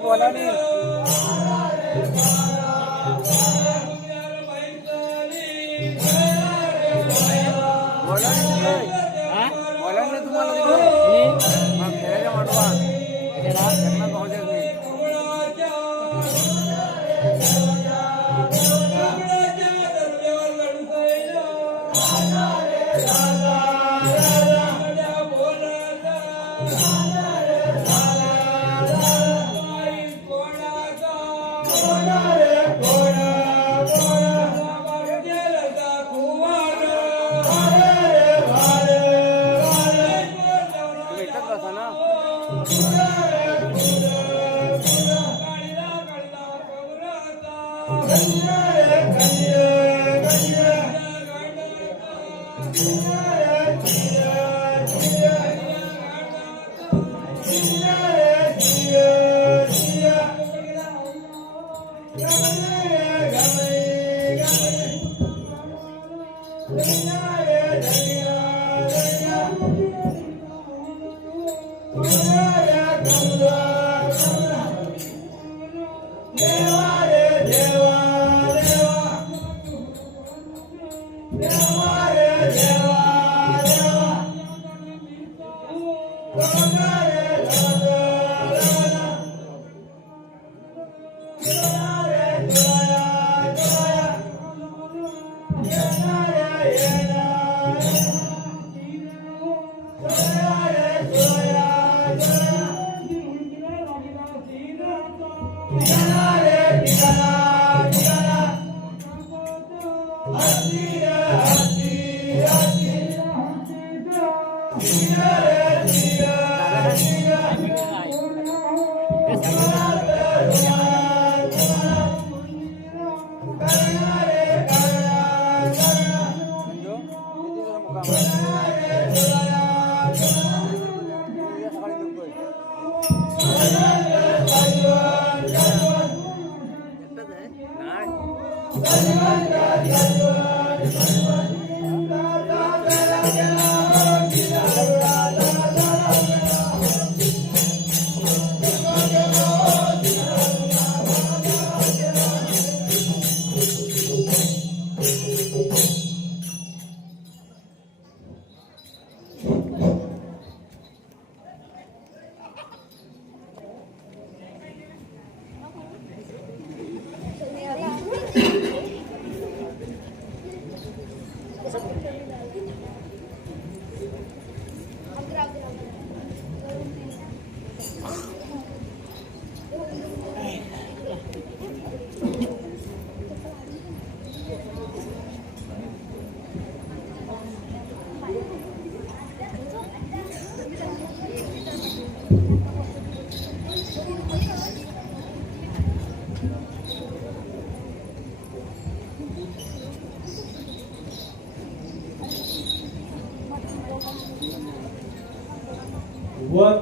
बोला नहीं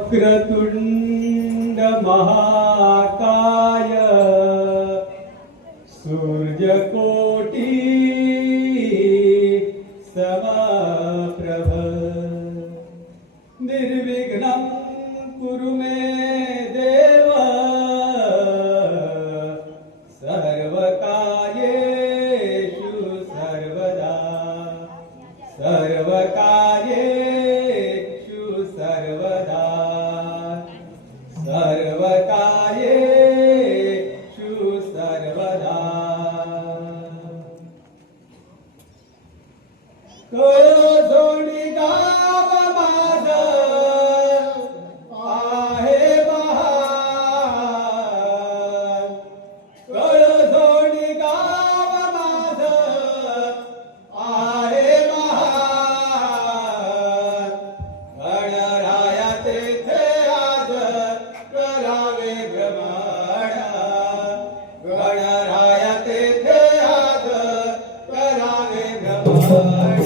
वक्रतुंड महाकाय सूर्यकोटी समप्रभ निर्विघ्नं कुरु मे देव सर्वकार्येषु सर्वदा सर्वकार्येषु सर्वदा सर्वकार्येषु सर्वदा जोडी गाव माझं आहे महान जोडी गाव माझं आहे महान गणराया तेथे आज करावे भ्रमण गणराया तेथे आज करावे भ्रमण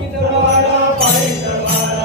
विठवाडा पायटवाडा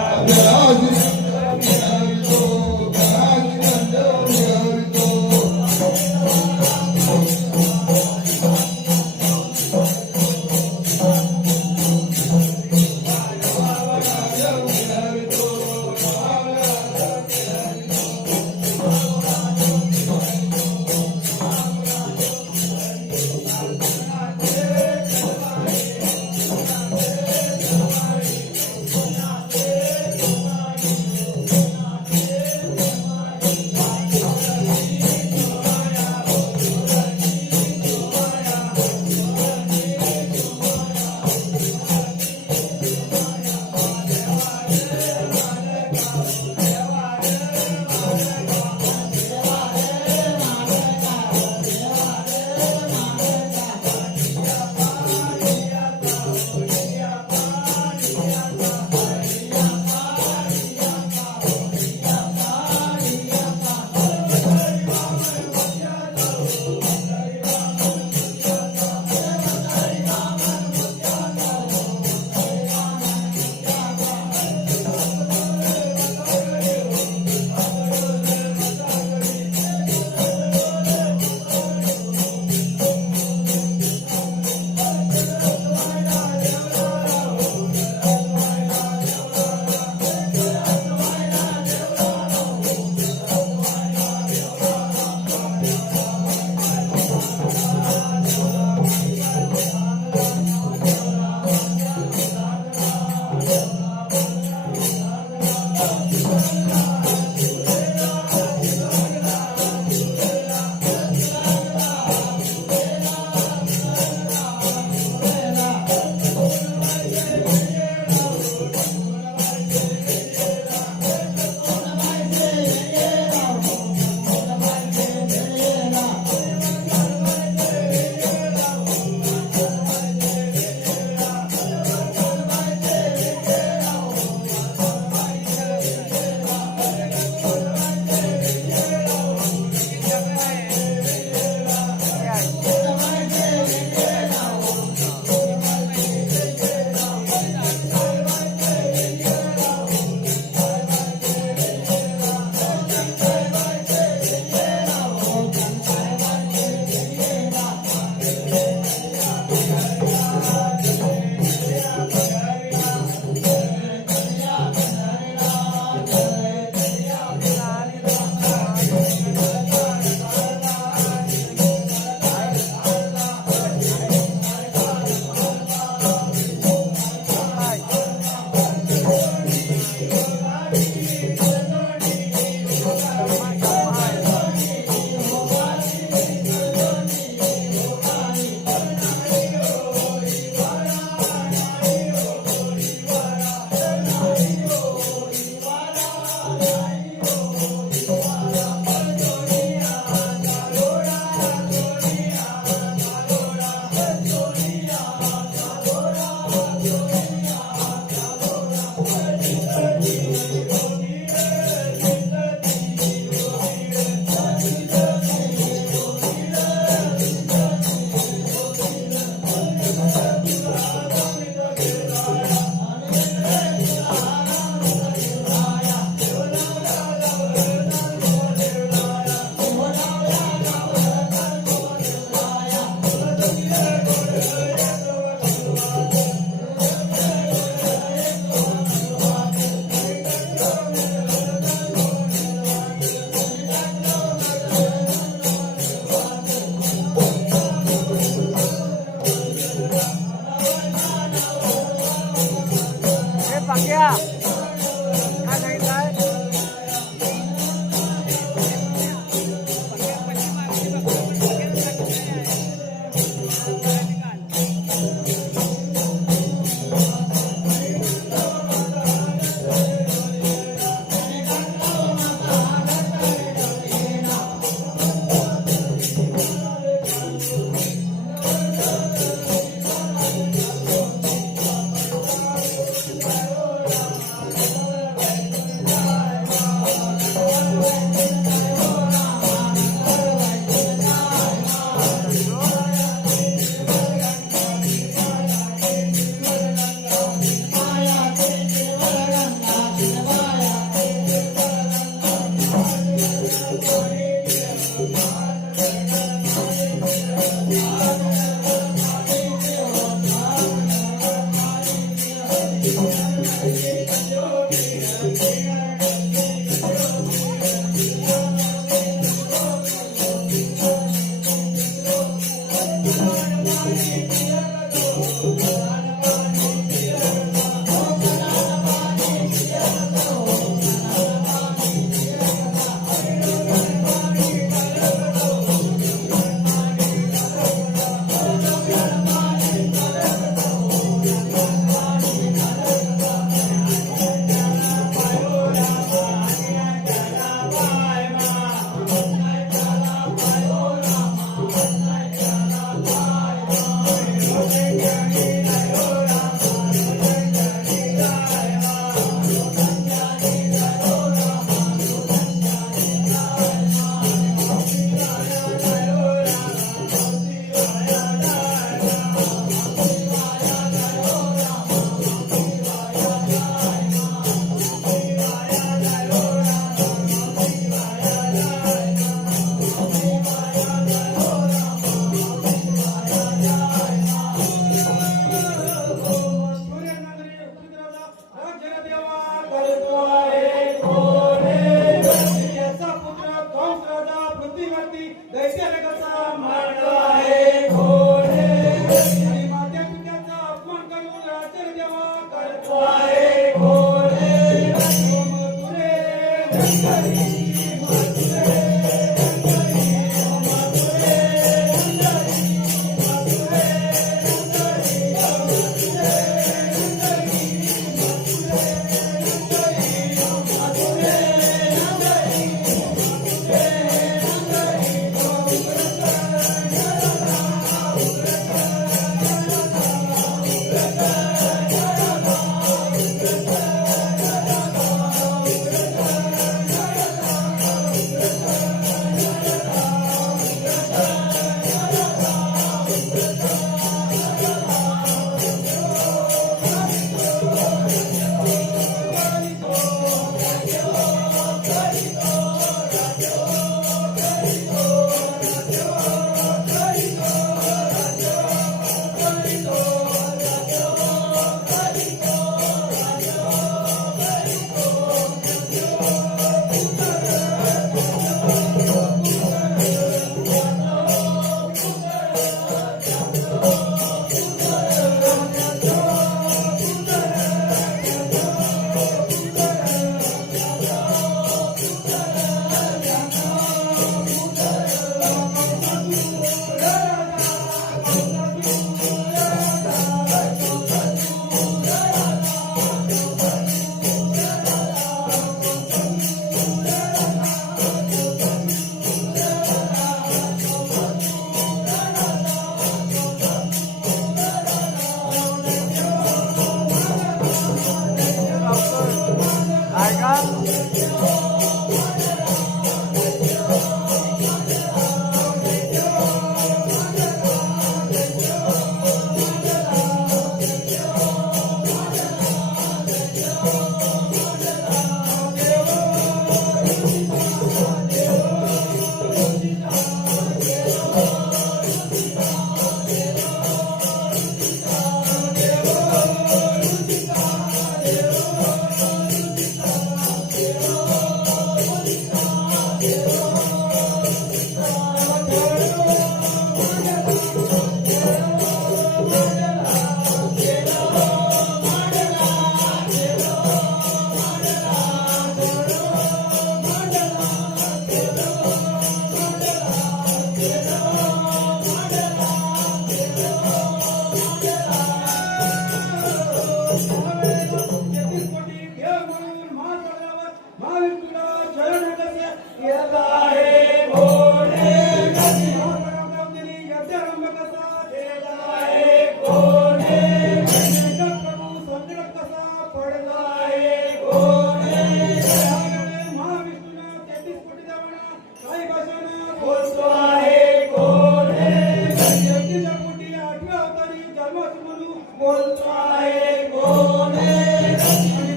बोलतो आहे कोण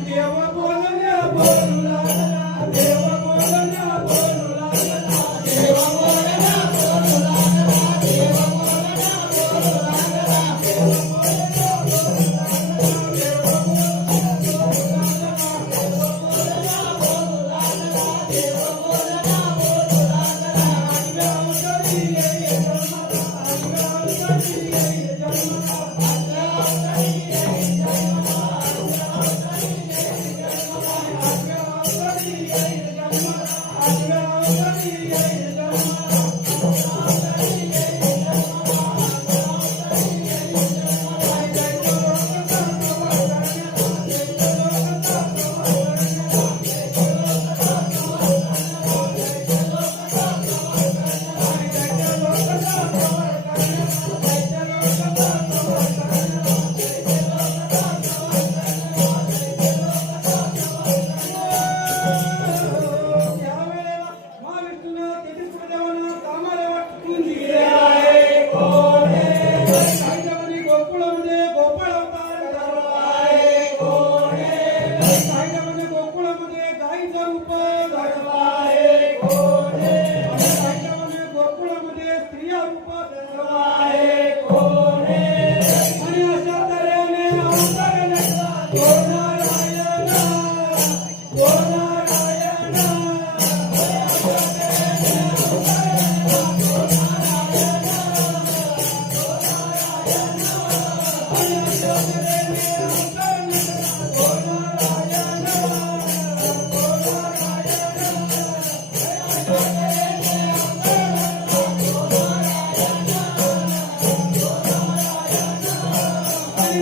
देव बोलण्या बोलू लागला देव बोलण्या बोलू लागला देव बोलण्या बोलू लागला देव बोलण्या बोलू लागला देव बोलण्या बोलू लागला देव बोलण्या बोलू लागला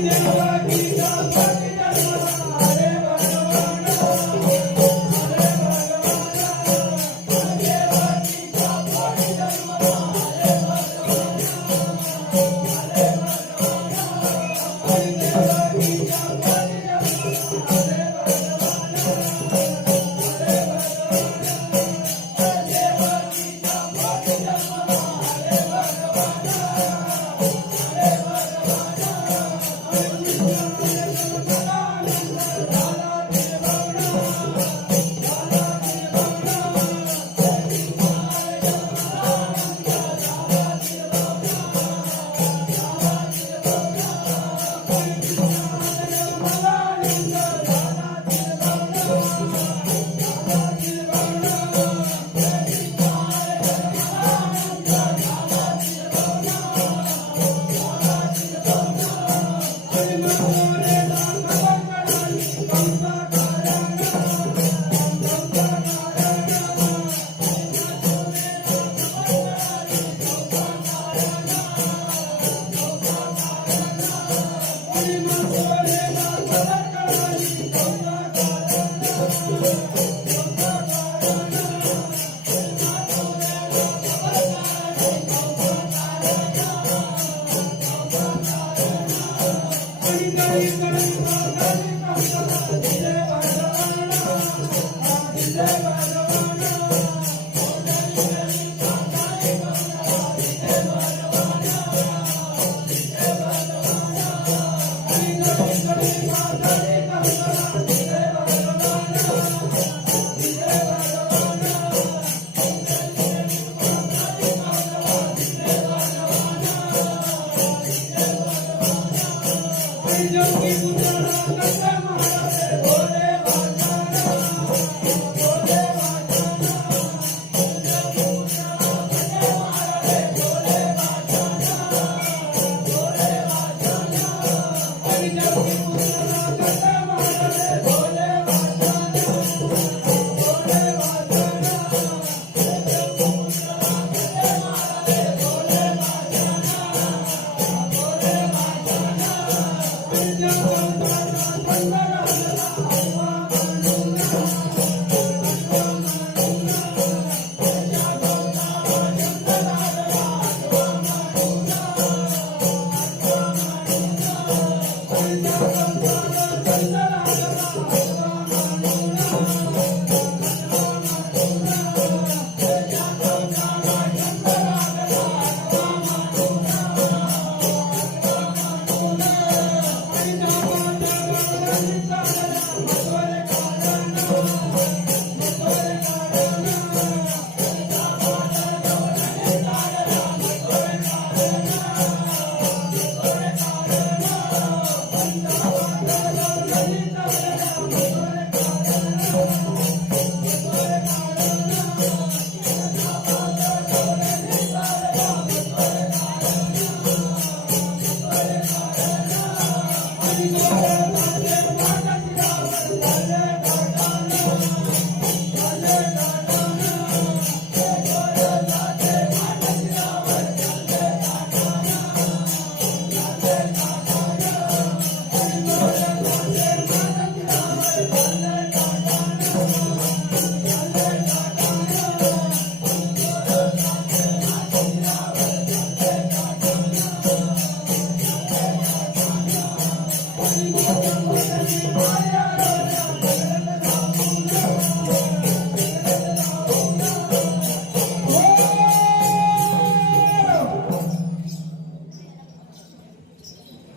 देवकीचा पोटी जन्मला रे भगवान देवकीचा पोटी जन्मला रे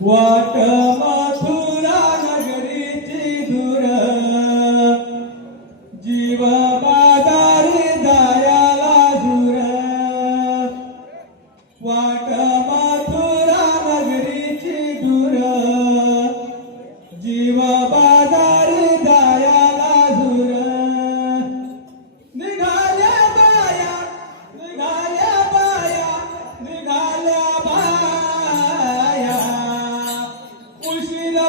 वाट मथुरा नगरीची दूर जीव बाजारी दायाला झुर वाट मथुरा नगरीची दूर जीव बाजारी दायाला झुर निघाल्या बाया निघाल्या बाया निघाल्या बाया उशिरा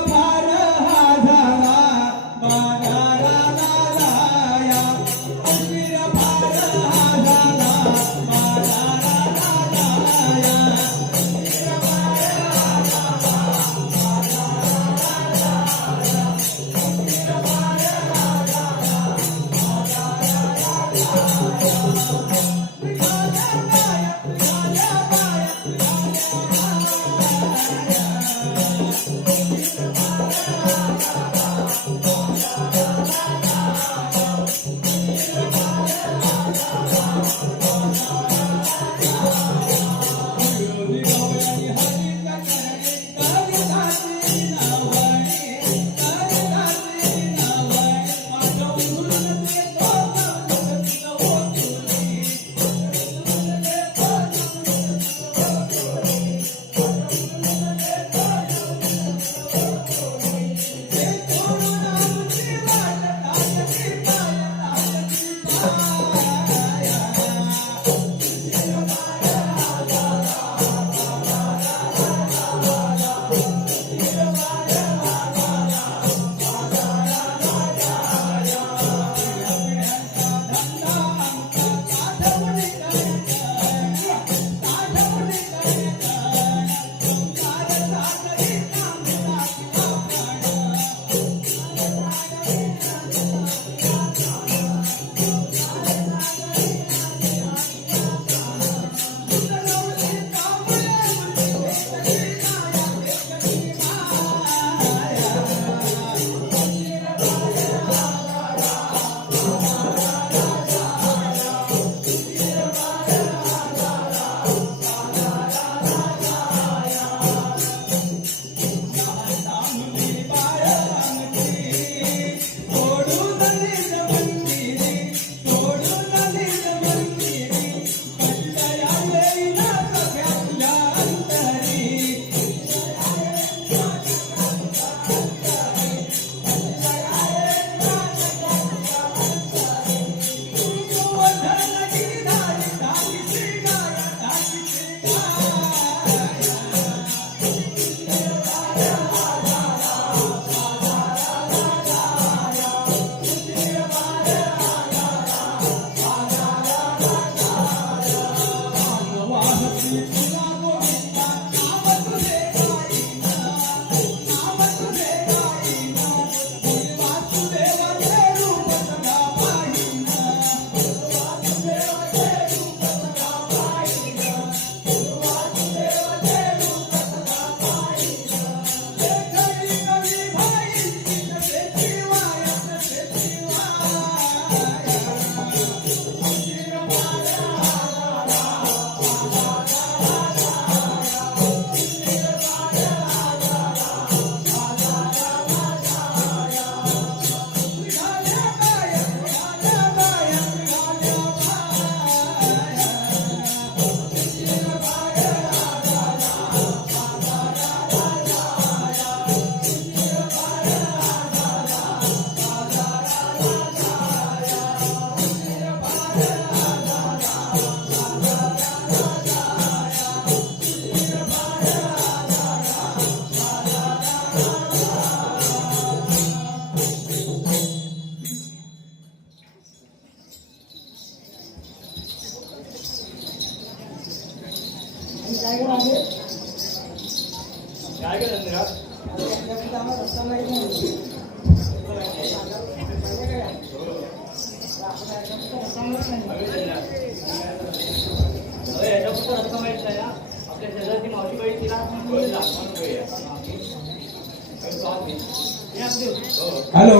हॅलो,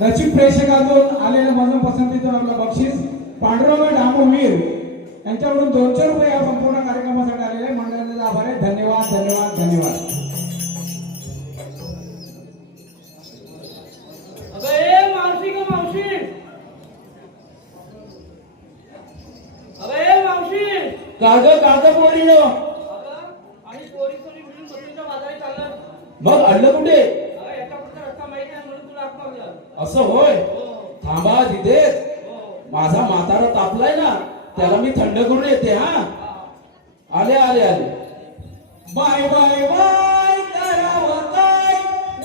रसिक प्रेक्षकातून आलेल्या माझं पसंतीचं आपलं बक्षीस पांडुरंग डांबोमीर यांच्याकडून 200 रुपये या संपूर्ण कार्यक्रमासाठी आलेले मंडळाचे आभार आहे. धन्यवाद धन्यवाद धन्यवाद. पोरीनो मग अडलं कुठे? असं होय, थांबा तिथेच. माझा म्हातारा तापलाय ना, त्याला मी थंड करून येते. हा, आले आले आले. बाय बाय बाय करावं काय,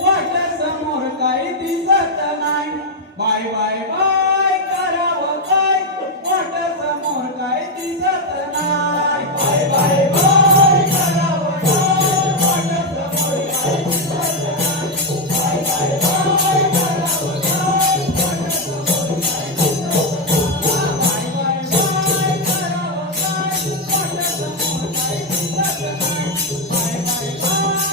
वाटलं समोर काही दिसत नाही. बाय बाय बाय करावं काय, वाटलं समोर काही दिसत नाही. बाय बाय बाय करावं काय, वाटलं समोर काही दिसत नाही. बाय बाय बाय करावं काय, वाटलं समोर काही दिसत नाही. बाय बाय बाय करावं काय, वाटलं समोर काही दिसत नाही. बाय बाय बाय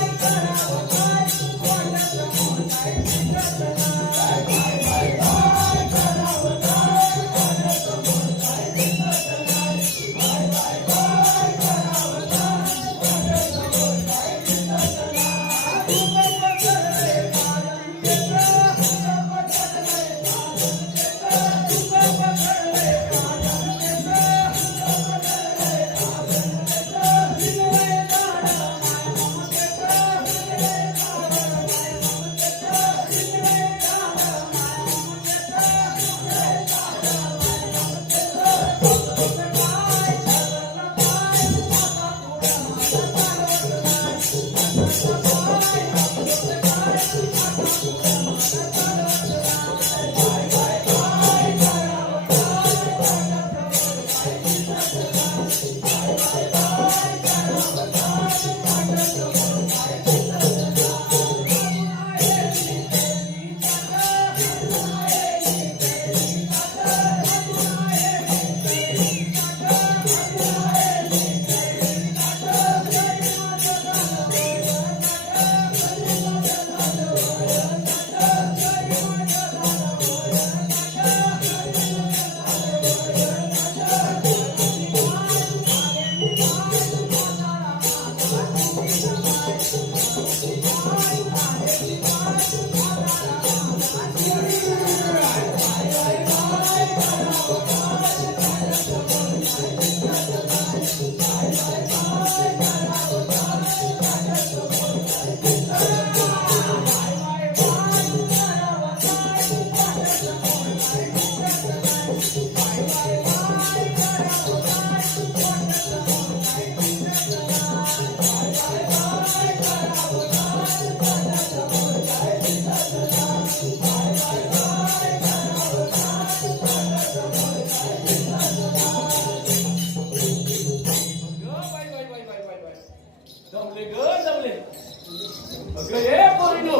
अगं ये पोरीनो,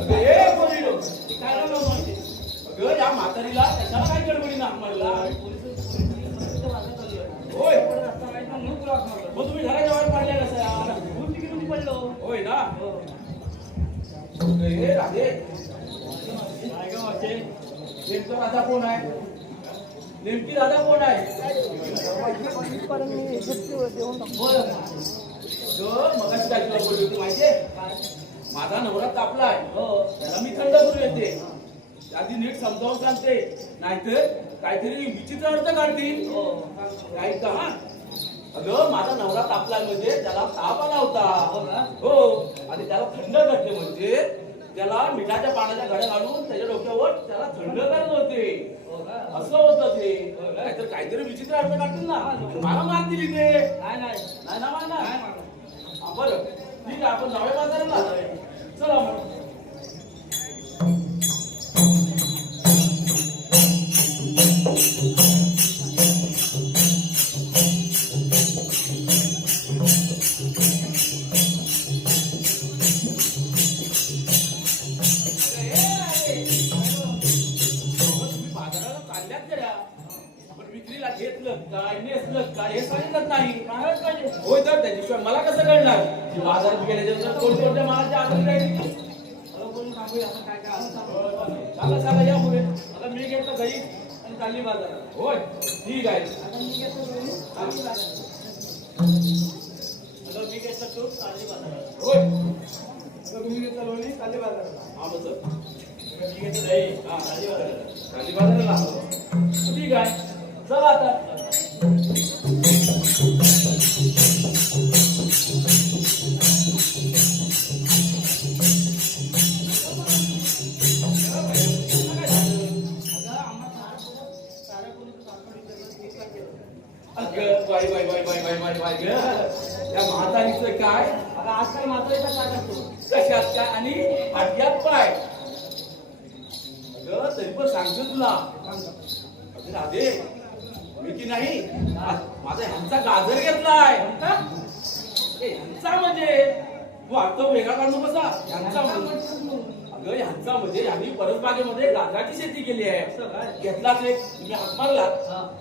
अगं ये पोरीनो, काय राव म्हणजे? अगं या म्हातारीला कशाला काय गडबडी ना मारला? होय मग तुम्ही घराच्या बाहेर पडल्या कसं पडलो? होय ना. अगं ये राधे, नेमका राजा कोण आहे? नेमकी राजा कोण आहे? मगाशी काय तुला बोलली होती माहितीये? माझा नवरा तापलाय, त्याला मी थंड करून येते. आधी नीट समजावून सांगते, नाहीतर काहीतरी विचित्र अर्थ काढतील. काय का? हा अगं माझा नवरा तापलाय म्हणजे त्याला ताप आला होता. हो, आणि त्याला थंड करते म्हणजे त्याला मिठाच्या पाण्याच्या घड्या घालून त्याच्या डोक्यावर त्याला थंड करत होते. असं होतं ते. नाहीतर काहीतरी विचित्र अर्थ काढतील ना, मला मार दिली ते. नाही ना मारणार. बरं ठीक आहे, आपण जाऊया बाजाराला. चला मग. घेतलं काय नेसलं काय हे सांगितलं नाही. होय तर त्याच्याशिवाय मला कसं कळणार की बाजारात गेल्याच्या कोणत्या मालाच्या आधार राहील? सांगा सांगा या पुढे. आता मी घेतलं घरी आणि चालली बाजारात. होय ठीक आहे. मी घेतलं तू चालली बाजारात. होय तुम्ही घेतलं लोणी चालली बाजारात. हा बस मी घेतलं नाही. हा चालली बाजाराला. ठीक आहे, चला आता. Bye bye bye bye bye bye bye ग, या म्हातारीचं काय? आता आजकाल म्हातारीचा काय करतो? कशात काय आणि फाटक्यात पाय. अगं तरी पण सांगतो तुला राधे, मी की नाही माझा ह्यांचा गाजर घेतलाय. ह्यांचा म्हणजे तू अर्थ वेगळा काढू कसा? ह्यांचा अगं ह्यांचा म्हणजे ह्यांनी परसबागेमध्ये गाजराची शेती केली आहे. घेतला ते तुम्ही हात मारला,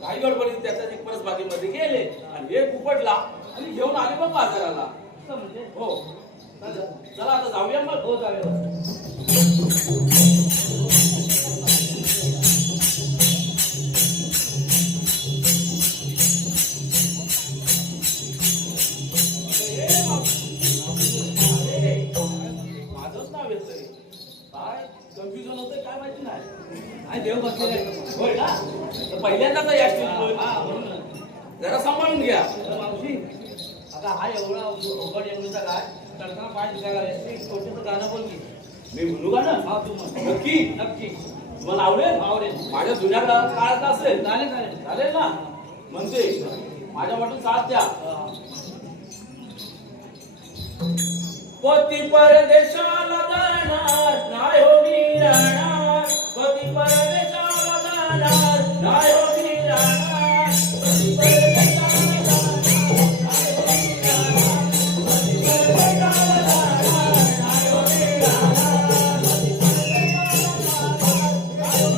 काही गडबडीत त्याच्या परसबागेमध्ये गेले आणि हे उपटला आणि घेऊन आले मग बाजाराला. म्हणजे हो, चला आता जाऊया मग. हो जाऊया. कन्फ्युजन होतं काय माहिती नाही. देव बसलेला आहे. होय ना, पहिल्यांदाच जरा सांभाळून घ्या. मावशी आता हा एवढा अवघड एवढा काय चढताना पाय दुखायला छोटंसं गाणं बोल की. मी म्हणू का ना? हा तू म्हण. नक्की नक्की. तुम्हाला आवडेल? आवडेल. माझ्या जुन्या काळात असेल? चालेल चालेल चालेल ना. म्हणते माझ्या वाटून साथ द्या. पती परदेशाला जाणार नाही हो मी राहणार. पती परदेशाला जाणार नाही हो मी राहणार. पती परदेशाला जाणार नाही हो मी राहणार. पती परदेशाला जाणार नाही हो मी राहणार. पती परदेशाला जाणार नाही हो मी राहणार.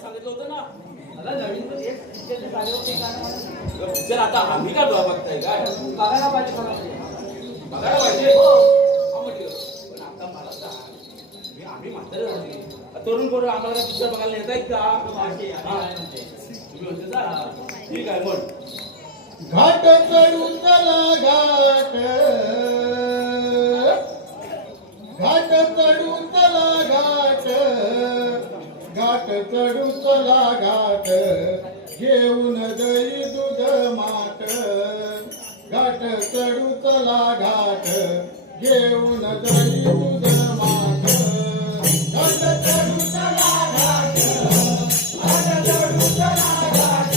सांगितलं होतं ना मला नवीन पिक्चर. आता आम्ही का बघताय काय? बघायला पाहिजे. बघायला पाहिजे. पण आता मला सांग, आम्ही म्हातारे झाले, तरुण पोरं आम्हाला पिक्चर बघायला येत आहेत का? तुम्ही होते जा. ठीक आहे मग. घाट चढून चला घाट, घाट चढून चला घाट, घाट चढून चला घाट, घेऊन दही दूध माठ. घाट चढू चला घाट, घेऊन दही दूध माठ. घाट चढू चला घाट, घाट चढू चला घाट,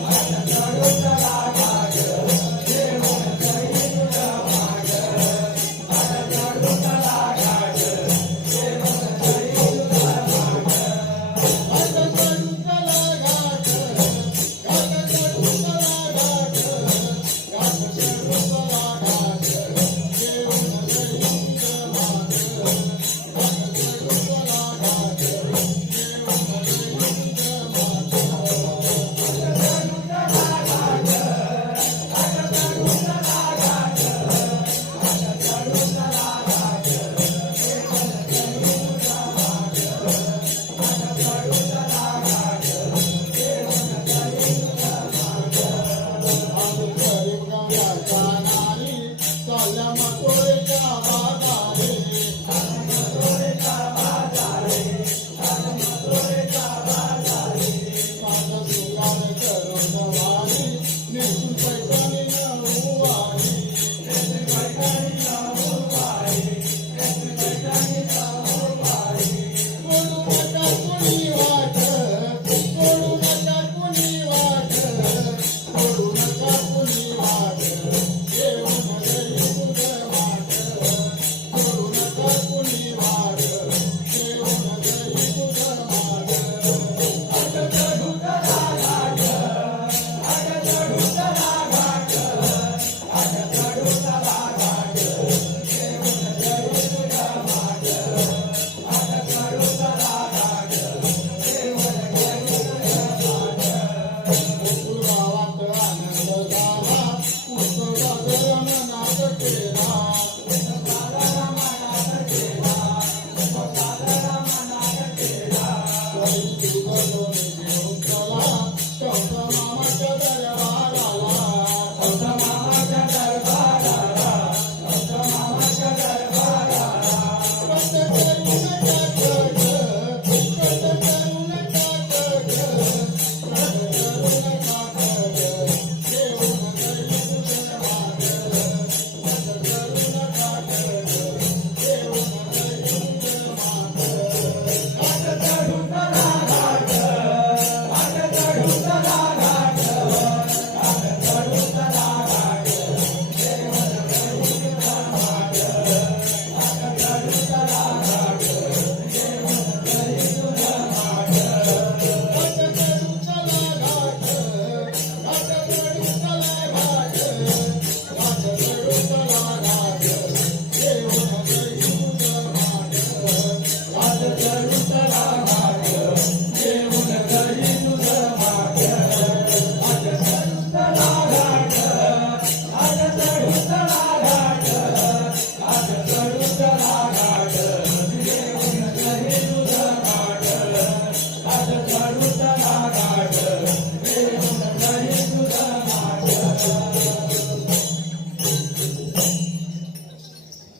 घाट चढू चला घाट.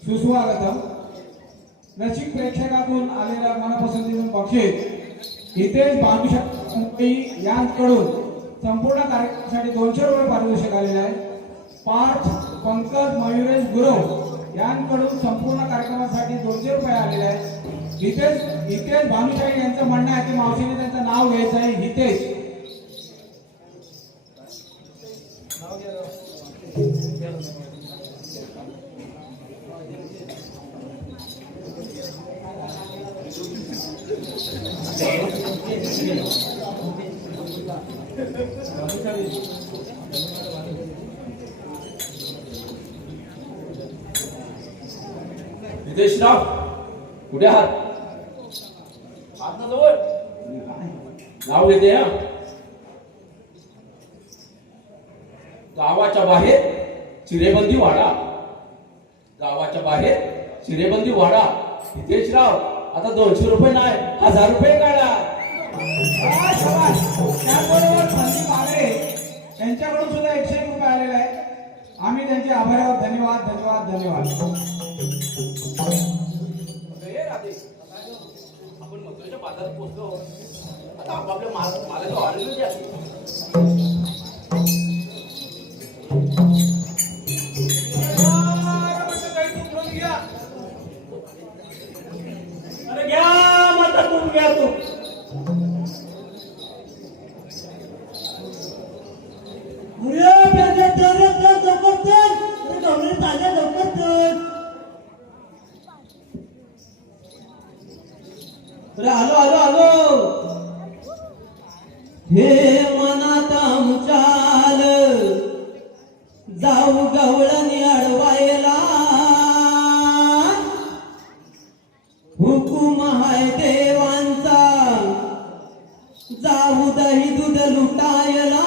सुस्वागतम. रसिक प्रेक्षकातून आलेल्या मनपसंतीतून बक्षीस हितेश भानुशाली यांकडून संपूर्ण कार्यक्रमासाठी 200 रुपये पारितोषिक आलेले आहे. पार्थ पंकज मयुरेश गुरव यांकडून संपूर्ण कार्यक्रमासाठी 200 रुपये आलेले आहेत. हितेश भानुशाली यांचं म्हणणं आहे की मावशीने त्यांचं नाव घ्यायचं आहे. हितेश हितेशराव कुठे आहात? आत ना जवळ नाव घेते. हा गावाच्या बाहेर चिरेबंदी वाडा. गावाच्या बाहेर चिरेबंदी वाडा. हितेशराव आता 200 रुपये नाही 1000 रुपये काढा. त्याचबरोबर संदीप आगरे यांच्याकडून सुद्धा 101 रुपये आलेले आहेत. आम्ही त्यांचे आभारी आहोत. धन्यवाद धन्यवाद धन्यवाद. आपण मथुरेच्या बाजारात पोहोचलो. आता आपापल्या मालाचं ऑर्डर द्या. अरे घ्या माता तूप घ्या तू. आलो आलो आलो. हे मनात आमचाल जाऊ गवळणी अडवायला. हुकुम हाय देवांचा जाऊ दही दूध लुटायला.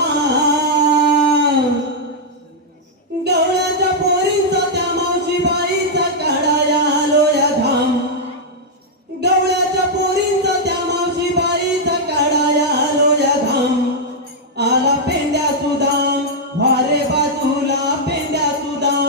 गवळ्याच्या पोरींचा त्या मावशी बाईचा काढाया आलो या धाम. गवळ्याच्या पोरींचा त्या मावशी बाईचा काढाया आलो या घाम. आला पेंड्या सुदाम वारे बाजूला पेंड्या सुदाम.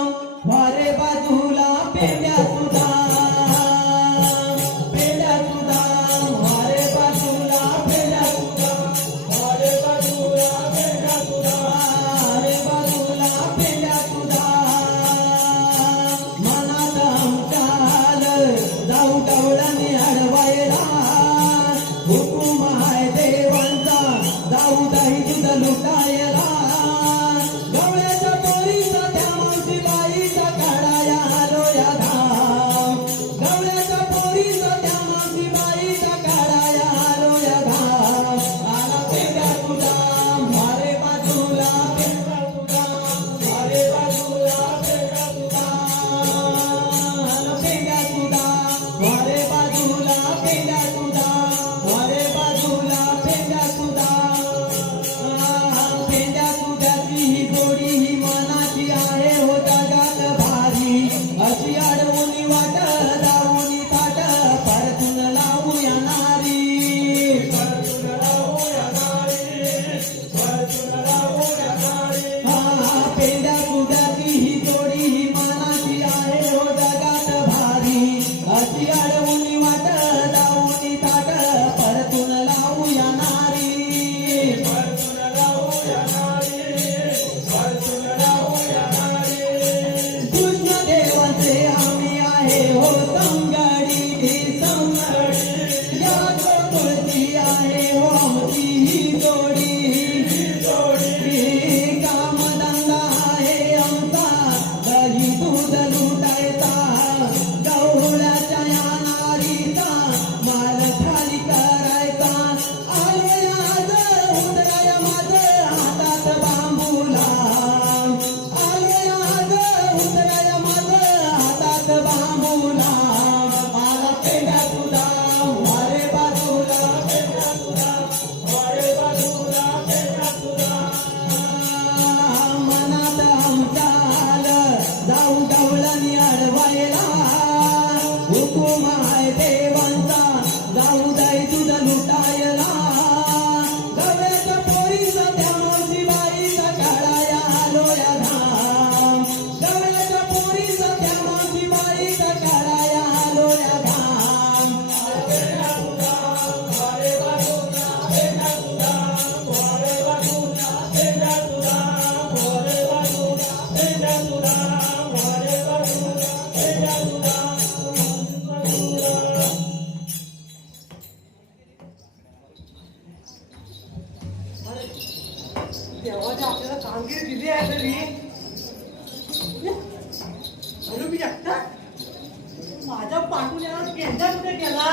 वाटून याला केंद्र कुठे गेला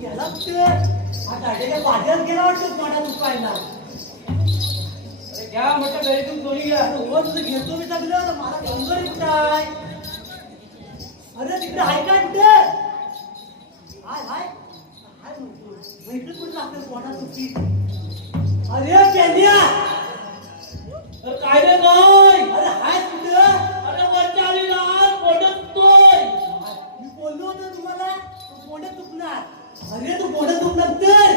गेला कुठे हा गाडीच्या बाजारात गेला वाटतं तोंडा दुखायला अरे घ्या म्हटलं घरीतून कोणी घ्या हो तुझं घेतो मी सगळं तर मला डोंगर कुठं आहे अरे तिकडे आहे काय कुठे हाय हाय हाय म्हणतो इकडे कुठं लागतं तोंडा दुखी अरे केंद्या अरे काय रे काय अरे हाय कुठं अरे वरच्या आली ना पोटात तोय मी बोललो होतो तुम्हाला तू पोटात दुखणार अरे तू पोटात दुखणार तर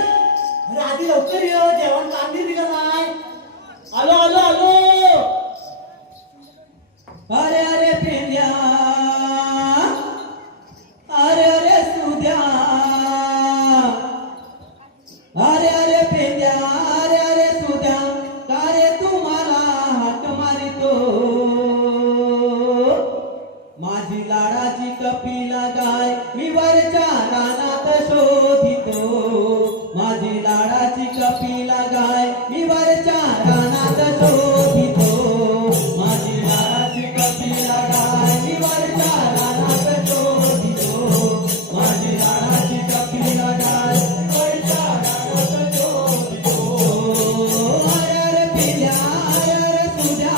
अरे आधी लवकर ये जेवण कांदी दिलं नाही आलो आलो आलो अरे अरे पेंड्या अरे अरे सुद्या अरे अरे पेंड्या अरे अरे सुद्या का रे तुम्हाला हाक मारितो माझी लाडाची कपिला गाय मी वरच्या रानात शोधितो माझी लाडाची कपिला गाय मी वरच्या रानात शोधितो माझी लाडाची कपिला गाय मी वरच्या रानात शोधितो माझी लाडाची कपिला गाय वरच्या रानात शोधितो अरे अरे पिल्या अरे अरे तुझ्या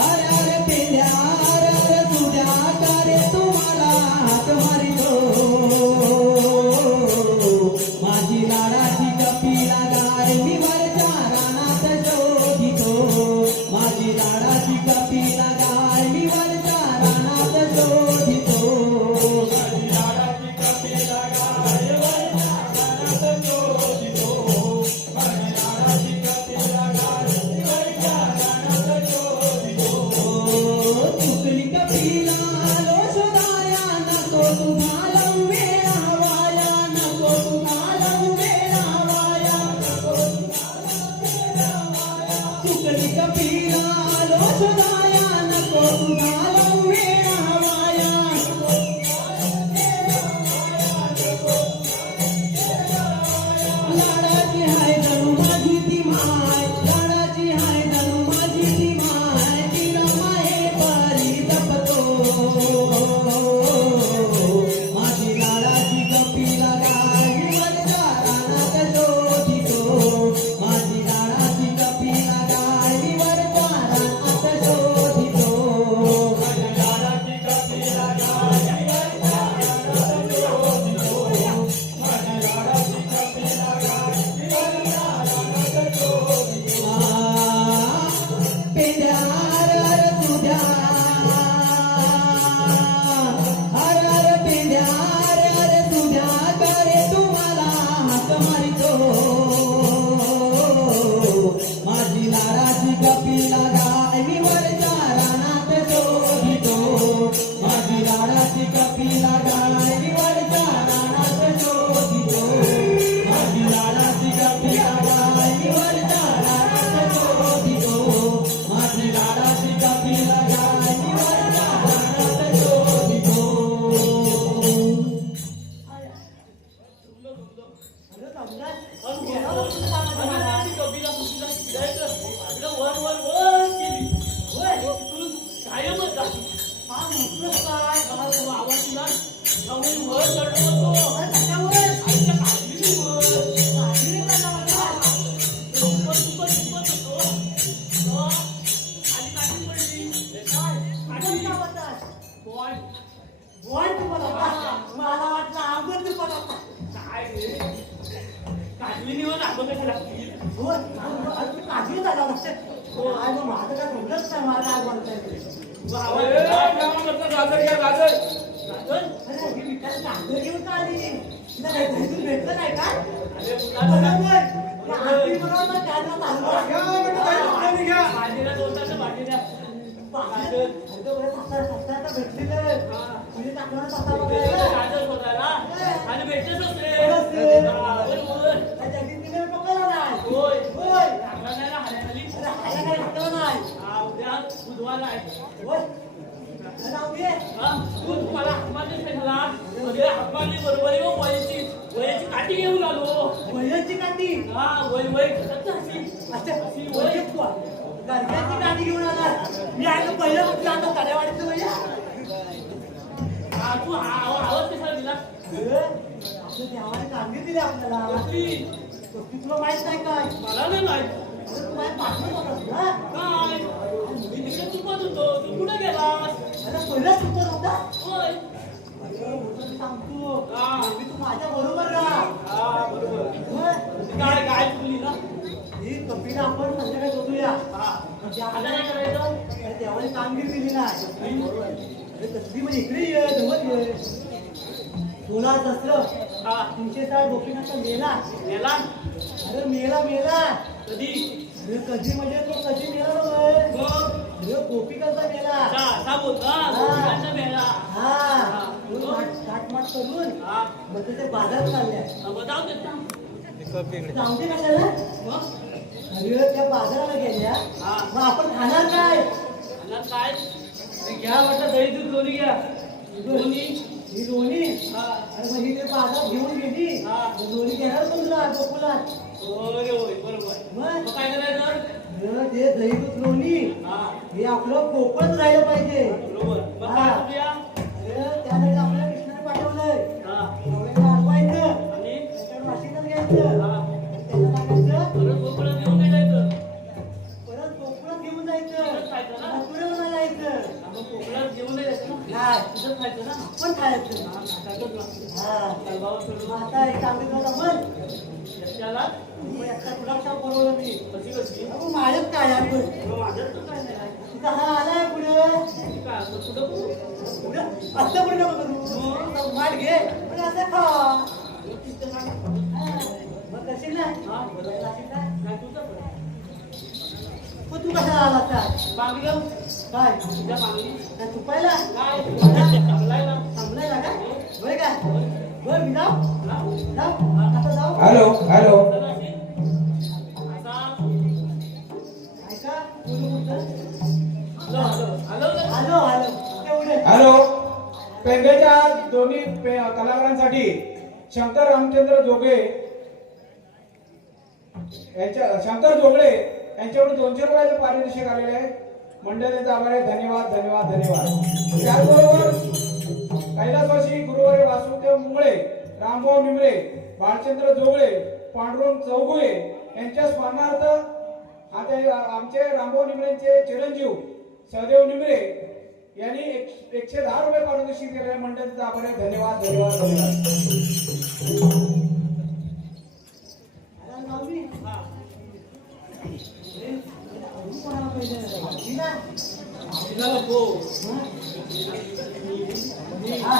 अरे अरे पिल्या अरे अरे तुझ्या का रे तुम्हाला हात मारितो माझी लाडाची कपिला गाय मी वरच्या रानात शोधितो माझी लाडाची कपिला गाय मी वरच्या रानात शोधितो माझी लाडाची कपिला गाय वरच्या रानात शोधितो माझी लाडाची कपिला गाय मी वरच्या रानात शोधितो चुकली कपिला लो शोधाया नको तुम्हाला वेळा हवाया नको तुम्हाला वेळा हवाया चुकली कपिला लो शोधाया नको तुम्हाला वेळा हवाया लाडाची हाय जणू माझी ती माय लाडाची हाय जणू माझी ती माय तिला माये पारी जपतो माझी लाडाची कपिला गाय मी वरच्या रानात शोधितो माझी लाडाची कपिला गाय मी वरच्या रानात शोधितो माझी लाडाची कपिला गाय मी वरच्या रानात शोधितो माझी लाडाची कपिला गाय मी वरच्या रानात शोधितो पेंड्या अरे अरे तुझ्या अरे अरे पेंड्या अरे अरे तुझ्या का रे तुम्हाला हाक मारितो माझी लाडाची कपिला गाय मी वरच्या रानात शोधितो माझी लाडाची कपिला गाय मी वरच्या रानात शोधितो माझी लाडाची कपिला गाय मी वरच्या रानात शोधितो माझी लाडाची कपिला गाय मी वरच्या रानात शोधितो मला वाटलं आंबट पडत काढली झाला माझं काय म्हणलंच नाही मला आज गाजर घ्या गाजर अरे मी विकास कांदे घेऊन का आली नाही भेटलं नाही का आणि भेटतच उद्या बुधवार आहे तू तुम्हाला हातमारली बरोबर वयाची काठी घेऊन आलो वयाची काठी हा वय वय अशी वय वा गरब्याची गाडी घेऊन आला मी आलो पहिलं म्हटलं आता कड्यावाडीचं भैया तू आवाज कशाला दिला आपल्या देवाने कामगिरी दिली आपल्याला तुला माहित नाही काय मला नाही माहित तू माझ्या पाठवून होतास ना काय मी तिकडे चुकत होतो तू कुठे गेलास अरे पहिलाच सुद्धा नव्हता होय सांगतो हा. तू माझ्या बरोबर राहा हा बरोबर काय काय चुकली ना ही कपिला आपण संध्याकाळी बघूया आता काय करायचं देवाने कामगिरी दिली नाही अरे तसली म्हणजे इकडे ये जवळ ये 16 दसरं हा 360 गोपीनाथचा मेला गेला अरे मेला कधी अरे कधी म्हणजे तो कधी मेला रे मग अरे गोपिकाचा मेला साबूत हा मेला हा ताटमाट करून हा मग ते बाजारात चालल्या जाऊ देत ना जाऊ दे कशाला मग अरे त्या बाजाराला गेल्या हा मग आपण खाणार काय आणि काय घ्या म्हटलं दही दूध लोणी घ्या लोणी ही दोन्ही हा अरे मग ही ते बाजार घेऊन गेली हा. दोन्ही घेणार पण तुला गोकुला होय होय बरोबर मग काय करायचं अरे ते दही दूध लोणी हा हे आपलं कोकणच राहिलं पाहिजे बरोबर मग काय करूया अरे त्यासाठी आपल्याला कृष्णाने पाठवलंय हा एवढ्याला अडवायचं आणि त्याच्यावर वाशिंगच घ्यायचं हा त्याला टाकायचं परत गोकुळात घेऊन नाही जायचं परत कोकणात घेऊन जायचं परत खायचं ना? मथुरेला जायचं मग कोकणात घेऊन नाही जायचं ना नाही तिथं खायचं ना पण खायचं हा नाटकच लागतं हा तलवावर सोडून मग आता एक काम करतो आपण एकट्याला मग एकटा तुला शाप बोलवलं मी कशी अहो माझ्याच काय आहे पण मग माझ्यात तर काय नाही तिथं हा आलाय पुढे काय असं कुठं करू? पुढे असं पुढे नको करू माठ घे पण असं खा हा. मग करशील ना हा बरोबर करशील ना? काय तुझं बरं. मग तू कशाला आला काय मागली जाऊ काय तुझ्या मागली काय चुपायला काय चांगलाय ना थांबलाय का होय काय बरं मी जाऊ जाऊ आता जाऊ हॅलो हॅलो तर अशी असा ऐका कोणी बोलतं हॅलो आलो आलो तेवढे हॅलो पेंड्याच्या दोन्ही कलाकारांसाठी शंकर रामचंद्र जोगे शंकर जोगळे यांच्याकडून 200 रुपयाचे पारितोषिक आलेले आहे. मंडळींचे आभार आहे. धन्यवाद धन्यवाद धन्यवाद. त्याचबरोबर कैलासवासी गुरुवारी वासुदेव मुंगळे, रामभाऊ निमरे, बाळचंद्र जोगळे, पांडुरंग चौगुळे यांच्या स्मरणार्थ आता आमचे रामभाऊ निमरेंचे चिरंजीव सहदेव निमरे यांनी 110 रुपये पारितोषिक दिलेले. मंडळींचे आभार आहे. धन्यवाद धन्यवाद धन्यवाद. कोणाला पाहिजे ना तिला नको हा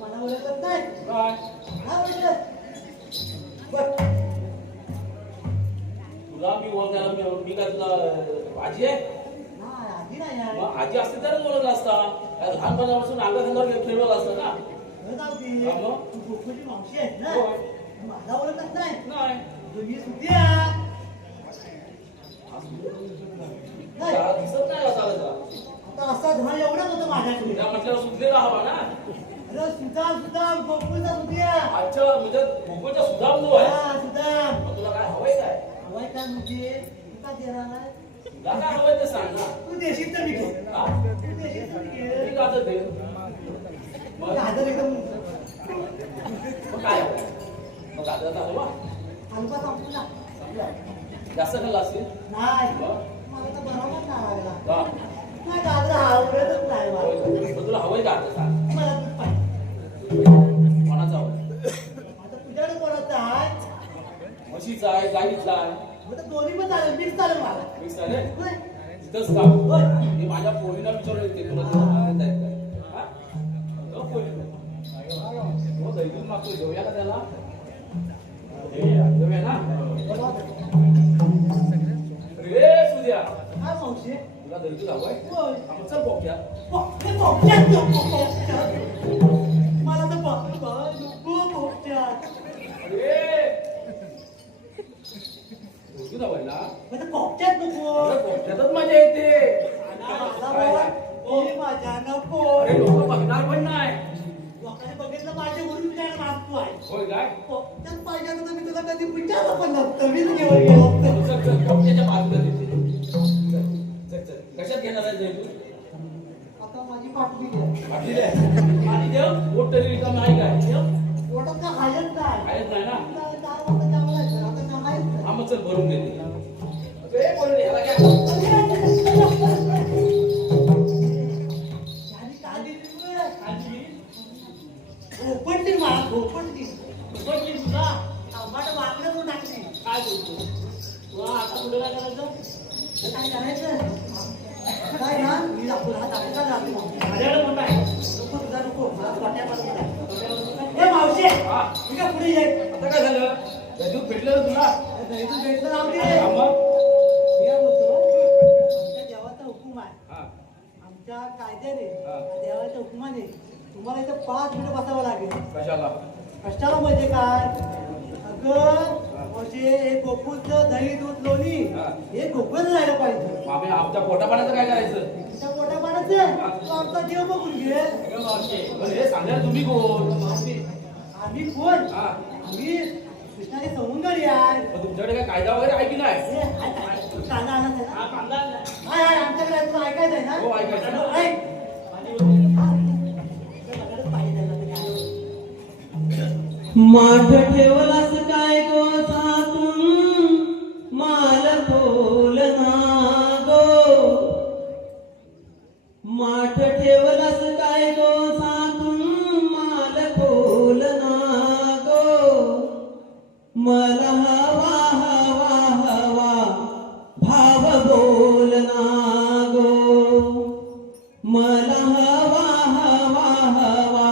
मला ओळखत नाही हा ओळखत बघ तुला मी ओळखायला मी काय तुला आजी आहे नाही आधी नाही यार मग आजी असते तरच ओळखला असता काय लहानपणापासून अंगाखांदावर खेळवलं असतं ना जाऊ दे हा मग? तू गोकुळची मावशी आहेस ना होय. मला ओळखत नाही नाही तुम्ही सुद्या नाही त्याला दिसत नाही असा कसा. आता असा धन एवढाच होतं माझ्याकडे त्या म्हटल्यावर सुधलेला हवा ना अरे सुदाम गोकुळचा सुद्या आजच्या म्हणजे भोगोच्या सुधाम जो आहे हा सुदाम मग तुला काय हवंय काय हवाय काय म्हणजे तू का देणार नाही तुला काय हवंय ते सांग ना तू देशील तर मी घे हा? तू देशील तर मी घे मी का ते मग ते हजार एकदम मग काय हवंय? मग आता हवा हलका सांगतो ना जास्त खाल्ला असेल नाही मग? मला तर बरोबर नाही लागला हा. नाही गाजर आवडतच नाही मला होय. मग तुला हवंय का आता सांग मला दूध पाहिजे कोणाचं हवंय आता तुझ्याकडे कोणाचं आहे म्हशीचा आहे गाईचा आहे मग तर दोन्ही पण चालेल मिक्स चालेल मला मिक्स आहे होय तिथंच काम होय मी माझ्या पोरीला विचारलं होते तुला देत आहेत काय? हा? हो, पोरी. हो, दैनंदिन मागतोय. घेऊया का त्याला? तुम्ही ना रे सुद्या काय मावशी तुला घरी तू जावं होय. चल पोक्या ते पोपट्यात नको. मला तर बाबा नको पोपट्यात. अरे तू जावं ना मला तर पोपट्यात नको. पोक्यातच मजा येते मला बाबा, हे माझ्या नको. अरे लोक बघणार पण नाही लोकांनी बघितलं माझ्या वरून तुझ्याकडे मागतो आहे. होय काय पोपट्यात पाहिजे तर मी तुला कधी विचारलं पण नसतं. मीच घेऊन गेलो असतो. चल चल पोक्याच्या बाजूला देते चल चल कशात घेणार आहे जाईल तू आता माझी पाटली घे. बाटली दे आणि देव पोट तरी रिकाम आहे काय पोटात का खायच नाही. आहेच नाही ना काय वाटतं त्यामुळे आता सांगायचं. हा मग चल भरून देते अरे बोल याला काय आणि काय दिली तू? घोपटली मला, घोपटली. घोपटली तुला? टमाटर वाकडं करून टाकली. काय बोलतो? वा, आता पुढे काय करायचं? तर काय करायचं? काय ना? मी दाखवला, हा दाखवला जातो. माझ्याकडे कोणता आहे? नको तुझा नको. मला वाट्यापासून आहे. ए मावशी, हा मी काय पुढे ये. आता काय झालं दूध भेटलं ना तुला दहीतून भेटलं राहू दे. हा मग मी काय बोलतो? आमच्या देवाचा हुकूम आहे. हा आमच्या कायद्याने, हा. देवाच्या हुकुमाने तुम्हाला इथं 5 मिनिटं बसावं लागेल. कशाला कष्टाला म्हणजे काय? अगं म्हणजे हे गोकुळचं दही दूध लोणी हा. हे गोकुळच राहिलं पाहिजे. मामे आमच्या पोटापाण्याचं काय करायचं तुझ्या पोटा पाण्याचं तू आमचा देव बघून घे. पण हे सांगायला तुम्ही कोण आम्ही कोण? हा आम्ही कृष्णाचे सवंगडी आहे. मग तुमच्याकडे काय कायदा वगैरे आहे की नाही हे, हाय काय? कांदा आणत आहे ना? हा कांदा आणलाय. हाय हाय आमच्याकडे आहे. तुला ऐकायचं आहे ना? हो, ऐकायचं आहे. ऐक. हा. तुझ्याकडे पाहिजे त्याला तर काय? माठ ठेवलास काय गो सातून माल बोलना गो माठ ठेवलास काय गो सातून माल बोलना गो मला हवा हवा हवा भाव बोलना गो मला हवा हवा हवा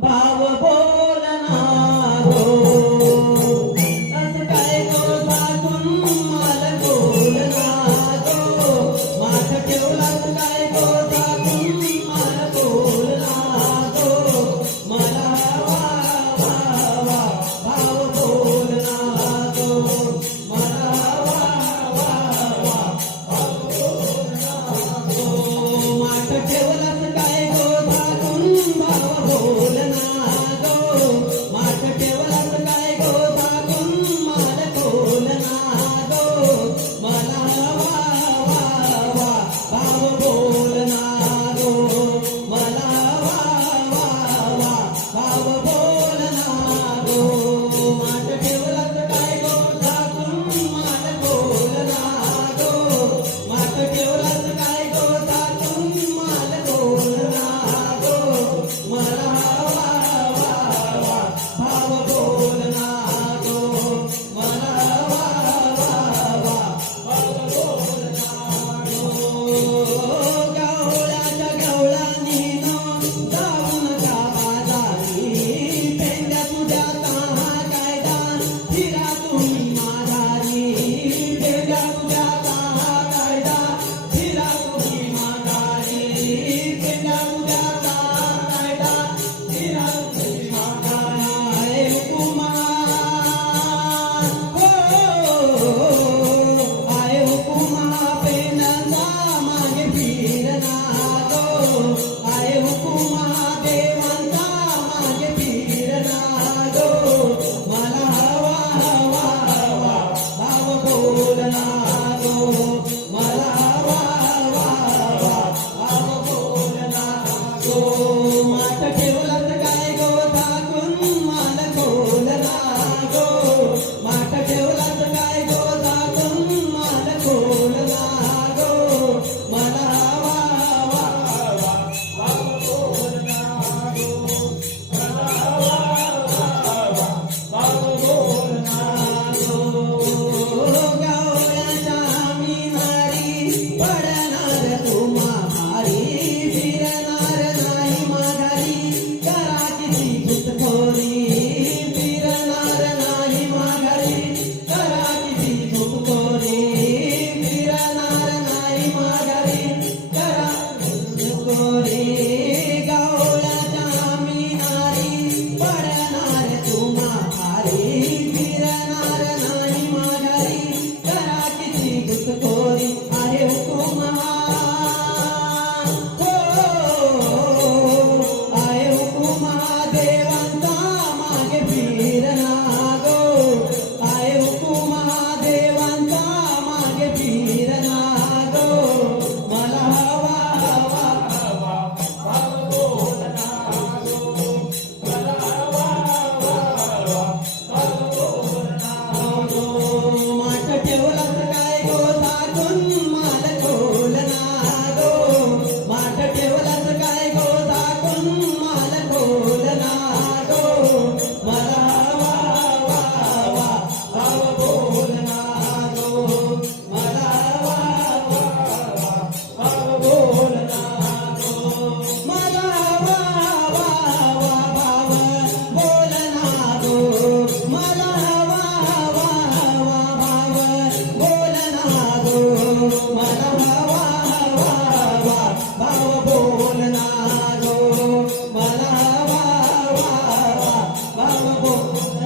भाव बोलना गो असं काय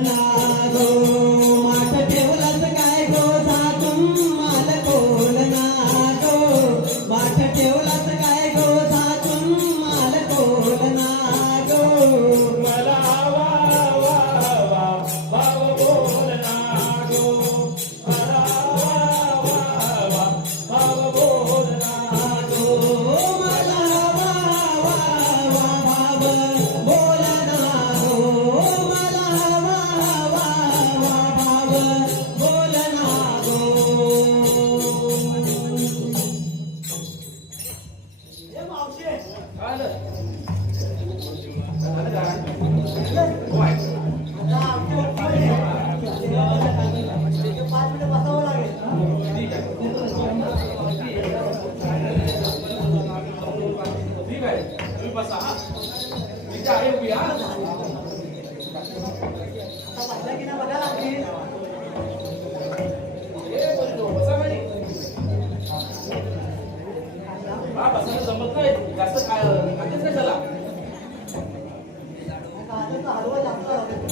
ना गो माठ ठेवलास काय गो झाकून माल कोलना गो माठ ठेवलास काय गो झाकून माल कोलना गो मला वा वा वा भाव बोलना गो मला वा वा वा भाव बोलना गो मला वा वा वा भाव बोलना गो मला वा वा वा भाव बोलना गो ए मावशे आलं आलं काय? होय. आता आमची वक्ती आहे. 5 मिनिटं बसावं लागेल. ठीक आहे ठीक आहे तुम्ही बसा हा मी इथे आहे उभी हा आता बसल्या की नाही बघा लागतील. बसा खाली. हा बसायला जमत नाही जास्त काय खातेच कशाला आता हलवा जास्त लागेल.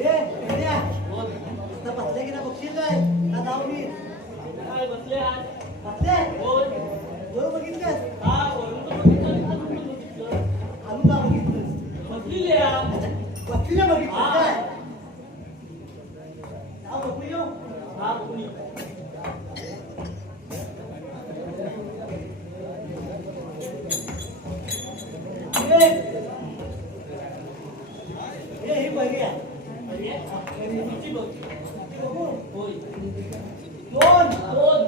ए पेंड्या, आता बसल्या की नाही बघशील काय ना जाऊ मी काय बसले आज बसले बोल बरोबर बघितलं हा वरून तर बघितलं, खालून पण बघितलं. आलू का बघितलं बसलेली आहे आज. बघशील बघितलं हा. काय जाऊ बघू येऊ हा बघून ये. हे ही बरी आहे अरे, हिची बघ. बघू होय. दोन दोन.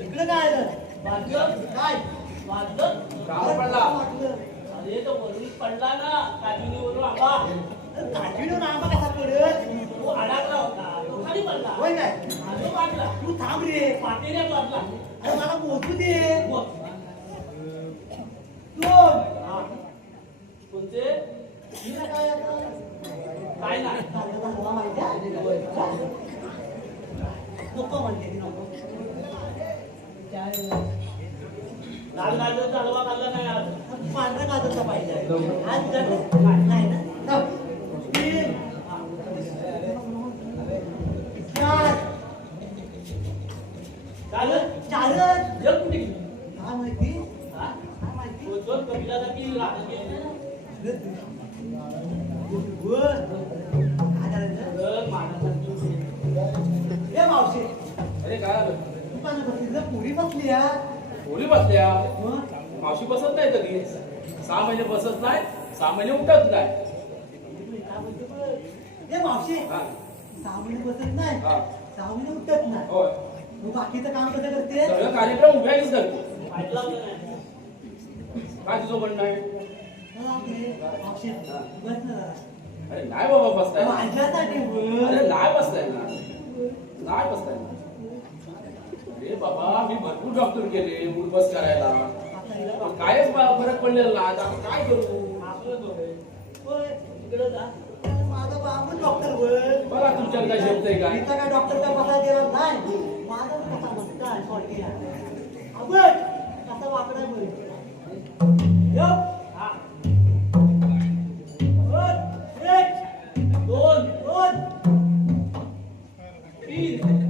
इकडे काय आलं वाजलं? काय वाजलं? गाव पडला वाटलं अरे तो वरून पडला ना काजूनीवरून आंबा. काठीनं नामा कसा पडत तो अडकला होता तो खाली पडला. होय काय आजू वाटला तू थांब रे पातेल्यात वाजला. अरे मला पोहोचू दे बघ. दोन हा. कोणते? हिला काय आता काय नाही. कांद्याचा हलवा माहिती आहे? नको म्हणते ती, नको लाल गाजरचा हलवा खाल्ला नाही आज. पांढरा कांद्याचा पाहिजे आज जग नाही ना जाऊ. तीन चार चालेल. चालत जग कुठे गेली? काय माहिती हा? काय माहिती उज्ज्वल कपिलासाठी राहत गेली. वर काय करायचं जग मानासाठी. ए मावशी अरे काय झालं तू काय बसली पुरी बसली या कोणी बसल्या मग मावशी बसत नाही कधी 6 महिने बसत नाही 6 महिने उठत नाही काय म्हणते बघ. ए मावशी हा 6 महिने बसत नाही हा 6 महिने उठत नाही होय मग बाकीचं काम कसं करते सगळं कार्यक्रम उभ्याच करतो ऐकला होता नाही. काय तुझं म्हणणं आहे मावशी बस ना जरा. अरे नाही बाबा बसताय माझ्यासाठी अरे वर. नाही बसताय ना नाही बसताय ना अरे बाबा मी भरपूर डॉक्टर केले उठ बस करायला आता हिला पण कायच फरक पडलेला नाही आता काय करू आपलं तो आहे. होय. इकडं जा. माझा बाबा डॉक्टर वर बघा तुमच्याकडे काय शब्द काय इथं काय डॉक्टर काय बसायला देणार नाही माझा कसा बसता सॉल्टी अबट कसा वाकडा बरं यो हा. अबट एक दोन. दोन तीन.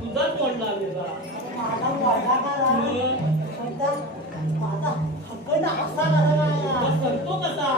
तुझाच तोंड लागलेला. माझा वाडा का म्हणता माझा हक्क ना असा झाला तुला करतो कसा?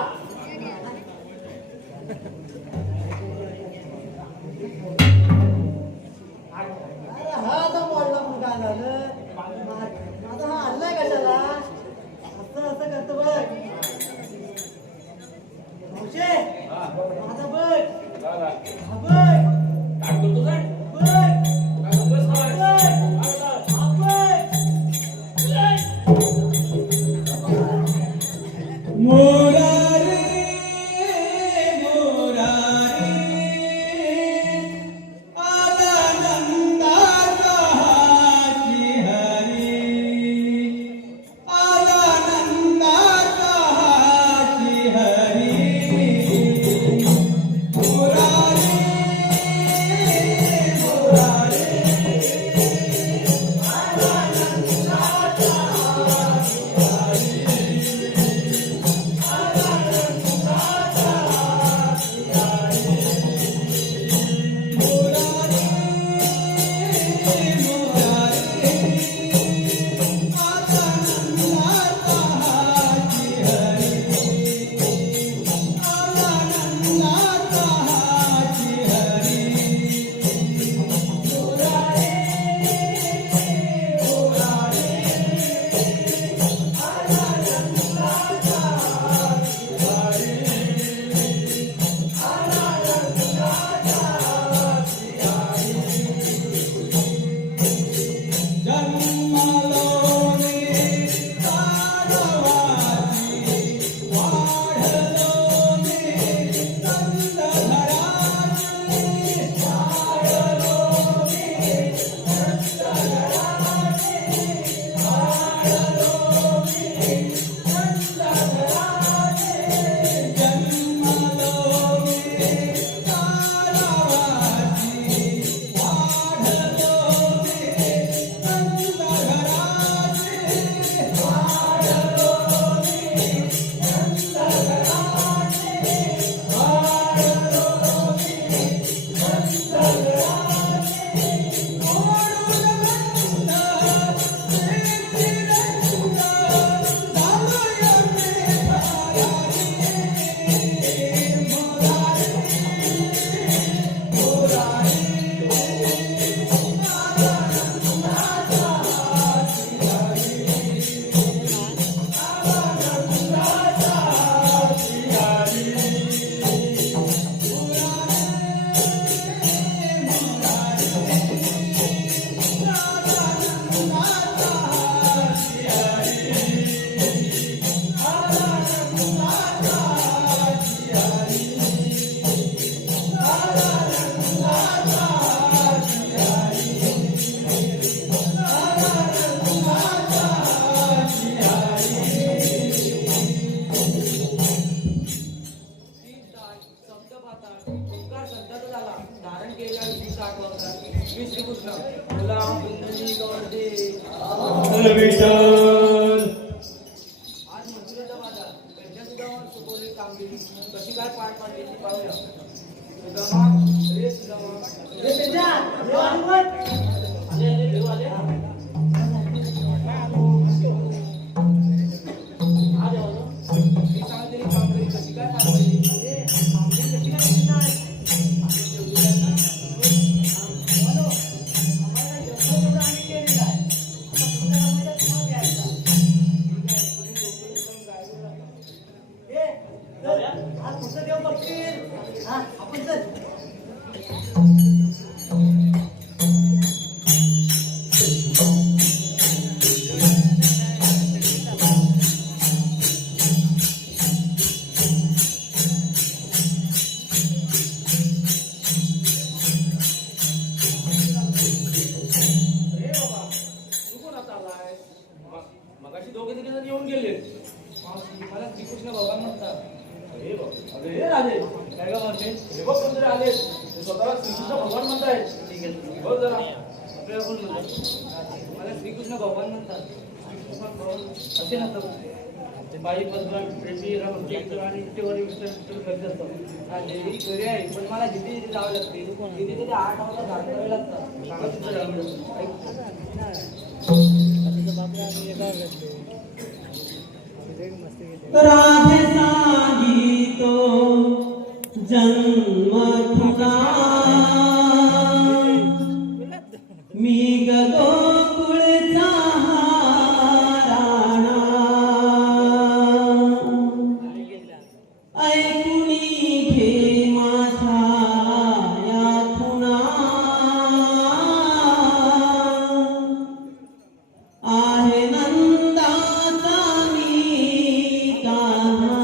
विठ्ठल. आज मजुराचा बाजार त्यांच्या सुद्धा सुपवली कामगिरी कशी काय पार पाडली ती पाहूया. सुदामा रे सुदामा रे पेंजा, रे वालीवर. आले देव आले आज आलो मी सांगते कामगिरी कशी काय पार पाडली. अरे, कामगिरी कशी काय केली नाही? बोलो, आम्हाला एवढं आम्ही केलेलं आहे. आता पुढच्या कामाला तुम्हाला द्यायचं. ए, चल, आज पुढचं देव बघतील. हा, आपण चल. अरे बाबा तू कोण आता आलाय? मगाशी दोघे तिघे जण येऊन गेले. मावशी मला श्रीकृष्ण भगवान म्हणतात. अरे बाबा अरे हे राजे काय का मावशी हे बघ कोणतरी आले ते स्वतःला श्रीकृष्ण भगवान म्हणतायत. ठीक आहे बघ जरा आपल्याला कोण म्हणतात. मला श्रीकृष्ण भगवान म्हणतात. श्रीकृष्ण भगवान असे नसतात. ते बाई बदला प्रेमी रमते आणि विटेवर विष्णू करत असतात. हा देवी घरी आहे पण मला जिथे जिथे जावं लागते तिथे तिथे 8 वाजता जावे लागतं. सांगा तिथं जावं लागतं. राधे सांगितो जन्म तुझा मी गोकुळचा राणा ऐकुनी घे माझा यातुना आहे नंदाचा मी कान्हा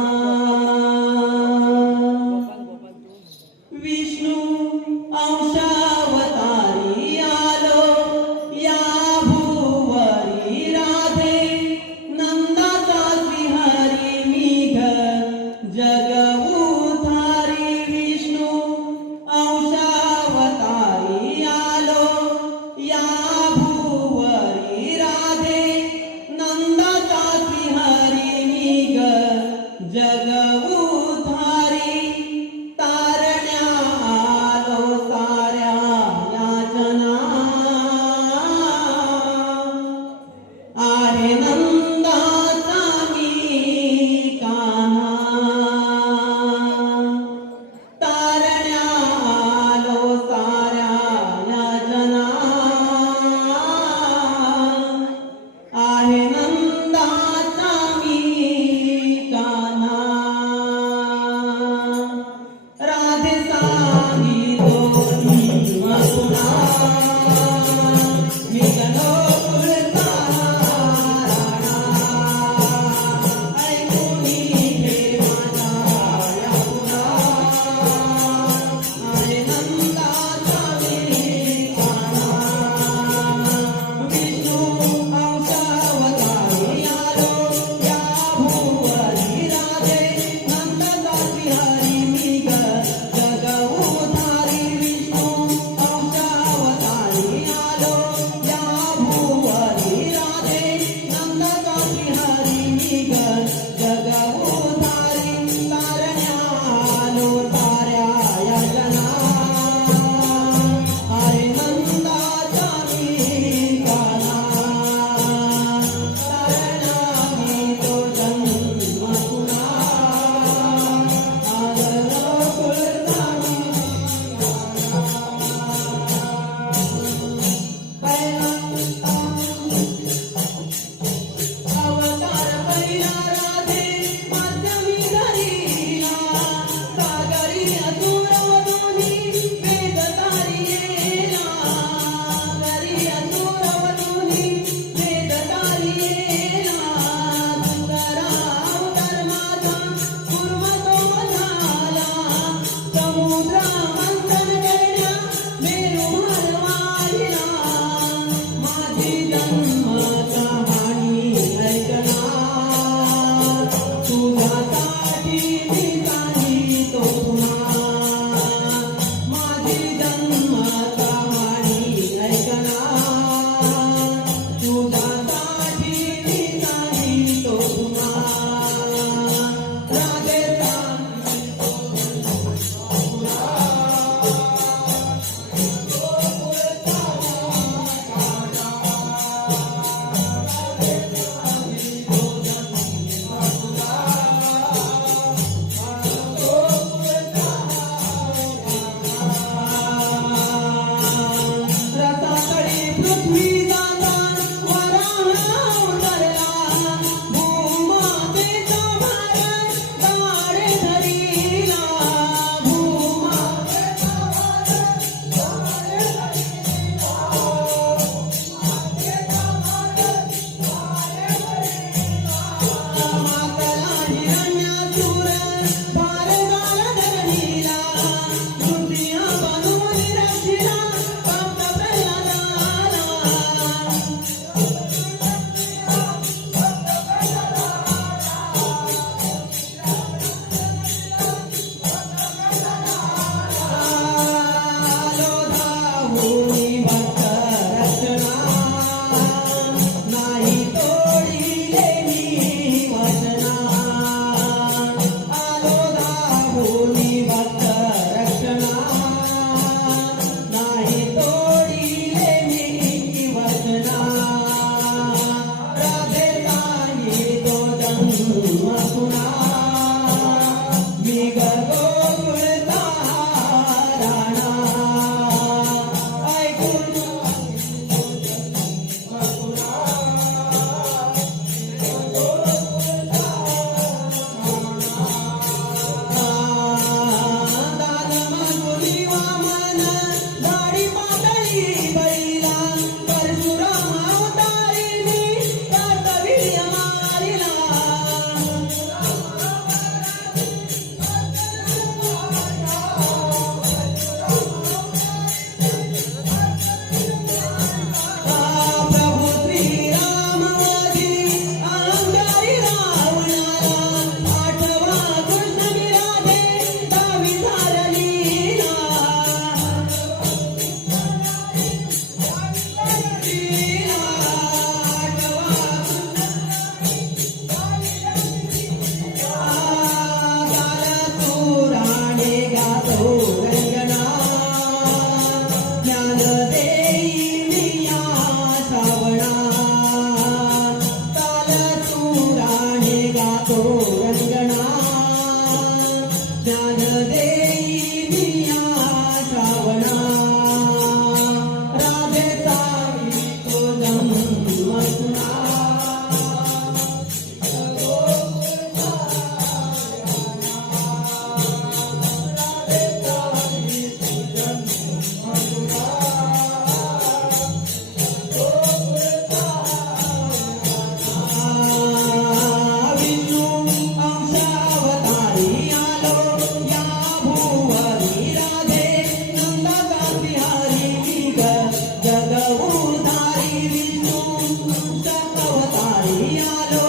अंश अवतारी आलो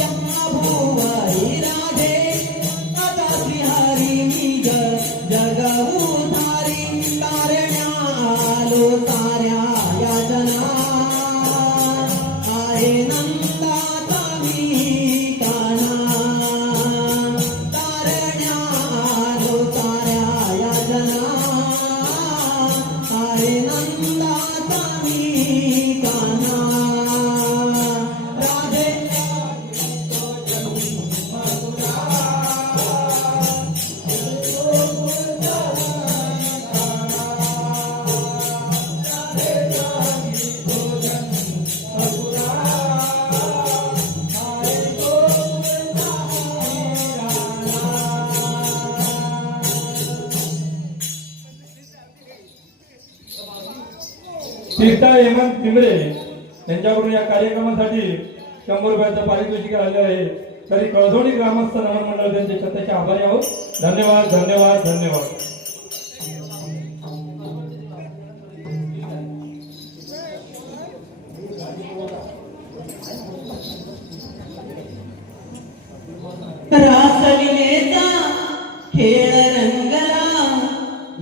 या भुवरी राधे आता श्रीहरी निज जगऊ धारी तारण्या आलो ताऱ्या यातना आहे नंदाचा मी काना तारण्या आलो ताऱ्या यातना आहे नंदाचा मी काना राधे तीर्था हेमंत पिंबरे यांच्याकडून या कार्यक्रमासाठी 100 रुपयाचं पारितोषिक आले आहे. तरी कळसोडी ग्रामस्थ नमन मंडळ त्यांचे छत्रचे आभारी आहोत. धन्यवाद धन्यवाद धन्यवाद. रासलीलेचा खेळ रंगला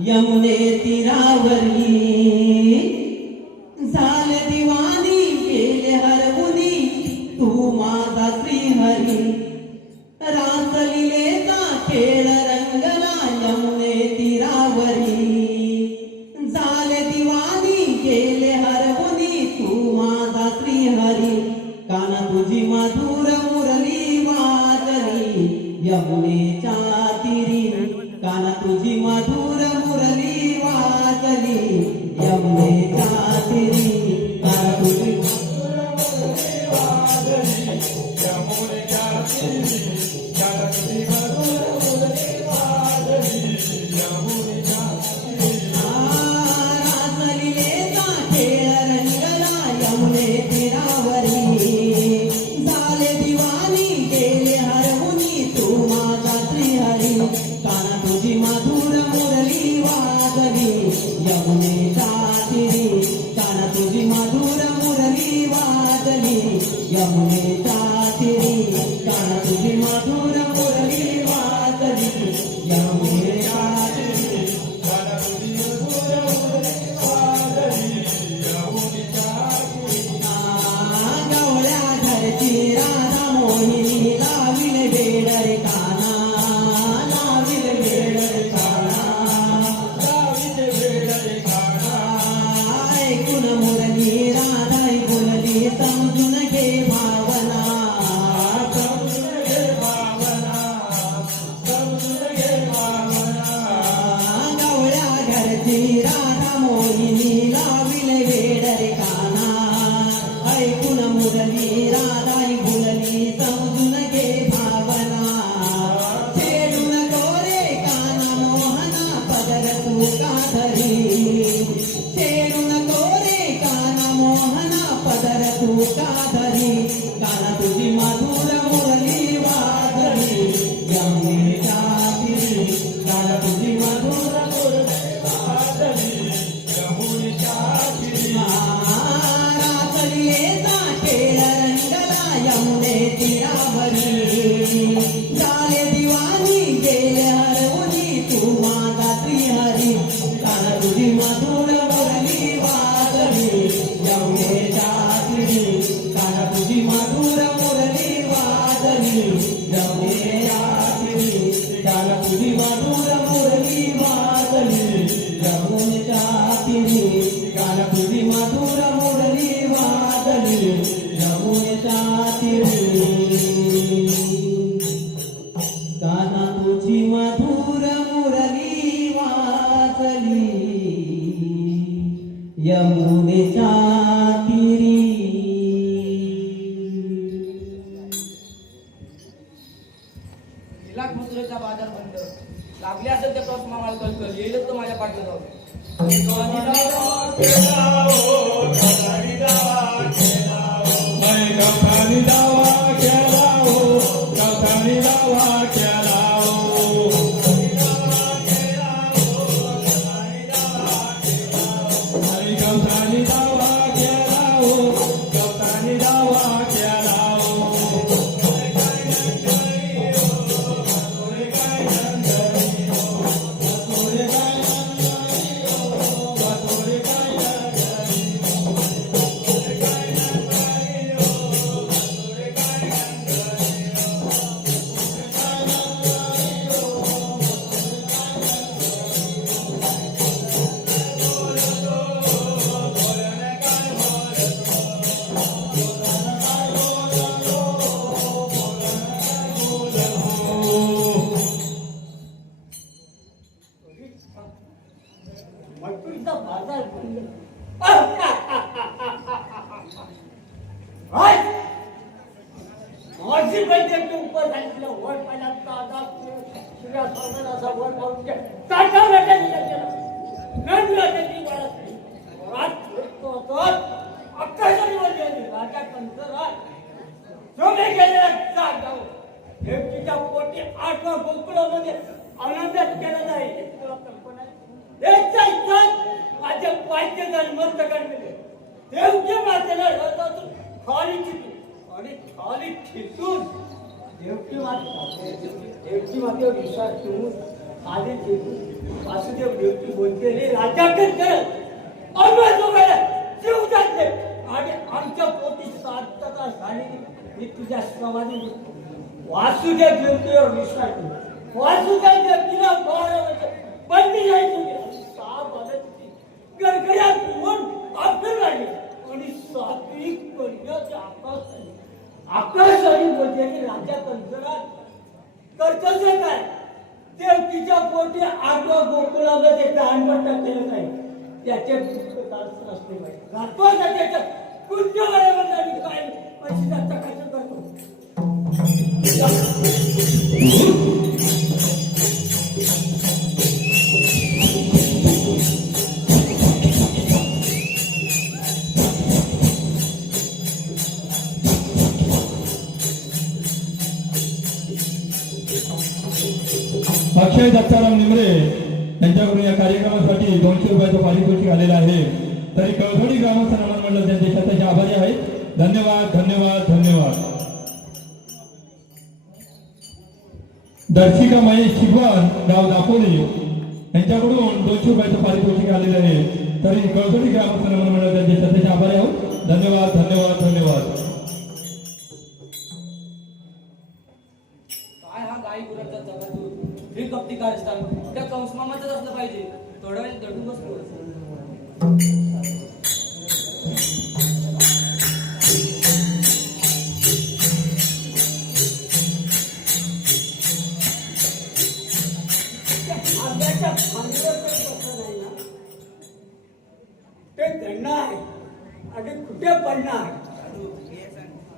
यमुने तीरावरी झाले दिवानी गेले हरवुनी तू माझा श्रीहरी रासलीलेचा खेळ रंगला यमुने तीरावरी झाले दिवानी गेले हरवुनी तू माझा श्रीहरी काना तुझी मधुर मुरली वाजली यमुनेच्या तीरी काना तुझी मधुर मुरली वाजली यमुनेच्या तीरी काना तुझी रासलीलेचा खेळ रंगला यमुने तीरावरी झाले दिवानी गेले हरवुनी तू माझा श्रीहरी काना तुझी मधुर मुरली वाजली यमुनेच्या तीरी काना तुझी मधुर मुरली वाजली यमुनेच्या तीरी काना तुझी मधुर मुरली वाजली यमुनेच्या तीरी काना तुझी मधुर मुरली वाजली यमुनेच्या तीरी गवळ्या घरची राधा मोहिनी लाविल बेडरे काना लाविल बेडरे काना लाविल बेडरे काना ऐकून मुरली राधा बोलली समजून घे भावना समजून घे भावना समजून घे भावना गवळ्या घरची राधा मोहिनी लाविल बेडरे काना ऐकून मुरली राधाई बोलली समजून घे भावना छेडून गोरे काना मोहना पदर तू का धरी छेडून गोरे काना मोहना पदर तू का धरी काना तुझी मधुर मुरली वाजली यमुनेच्या तीरी काना तुझी मधुर मुरली वाजली यमुनेच्या तीरी रासलीलेचा खेळ रंगला यमुने तीरावरी झाले दिवानी गेले हरवुनी तू माझा श्रीहरी काना तुझी मधुर मुरली वाजली यमुनेच्या तीरी काना तुझी मधुर मुरली वाजली यमुनेच्या तीरी काना तुझी मधुर मुरली वाजली यमुनेच्या तीरी काना तुझी मधुर मुरली वाजली यमुनेच्या तीरी काना तुझी मधुर मुरली वाजली यमुनेच्या तीरी. लाख मथुरेचा बाजार बंद लागले असेल त्या प्रश्न मला कळकळ येईलच तो माझ्या पाठला जाऊ. गवतानी हाय माझी बैठक ऊपर झाली वर पाण्यात ताजा शिव्या सावंत असा वर पाऊस ताटा भेटायला नंदला त्यांनी वाढत अक्काशाने बोलले राजा कंसराज जोमे गेलेला जागाव देवकीच्या पोटी आठवा गोकुळामध्ये आनंदात केला जाईल तुला कल्पना आहे एकचा इच्छात माझ्या पायचे जन्मस्त काढले देवच्या मातेला रथातून खाली चितून आणि खाली खिचून देवकी मातेवर विश्वास ठेवून खाली ठेवून वासुदेव देवकी बोलते रे राजाकडे करत अंबाजोगाला जीव जाते आणि आमच्या पोटी सार्थकता झाली मी तुझ्या समाधी वासुदेव देवकीवर विश्वास ठेवू वासुदेव देवकीला बंदी जाईल तुझी साप आलं तुझी गडगड्यात होऊन आपलं लागले आणि सात्विक कन्याचे आकाशाने बोलते की राजा कंसराज कर्तव्य काय देवकीच्या पोटी आठवा गोकुळामध्ये दानवट टाकलेलं नाही त्याचे असले पाहिजे राहतो त्याच्या कुंजवळ्यामध्ये आणि काय पैसे चकाचक करतो अक्षय दत्ताराम निमरे यांच्याकडून या कार्यक्रमासाठी 200 रुपयाचं पारितोषिक आलेलं आहे. तरी कळघोडी ग्रामस्थ नमन मंडळ त्यांचे शतशः आभारी आहे. धन्यवाद धन्यवाद धन्यवाद. दर्शिका महेश शिगवान गाव दापोली यांच्याकडून 200 रुपयाचं पारितोषिक आलेलं आहे. तरी कळघोडी ग्रामस्थ नमन मंडळ त्यांचे शतशः आभारी आहोत. धन्यवाद धन्यवाद धन्यवाद. काय हा गाई गुरांचा जगातून हे कपटी कारस्थान त्या कंसमामाचंच असलं पाहिजे. थोडा वेळ दडून बसलो ते धरणार आणि कुठे पडणार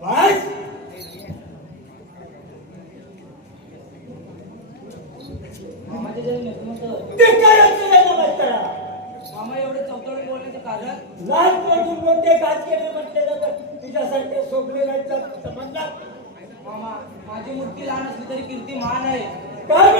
बस मामाच्या जरी नसलं ते करायचं नाही नमस्कार मामा एवढे चौतडून बोलण्याचे कारण लहान मोठी मोठे काज केले म्हटले जातं तुझ्यासारखे सोडले नाही समजला मामा माझी मूर्ती लहान असली तरी कीर्ती महान आहे. काय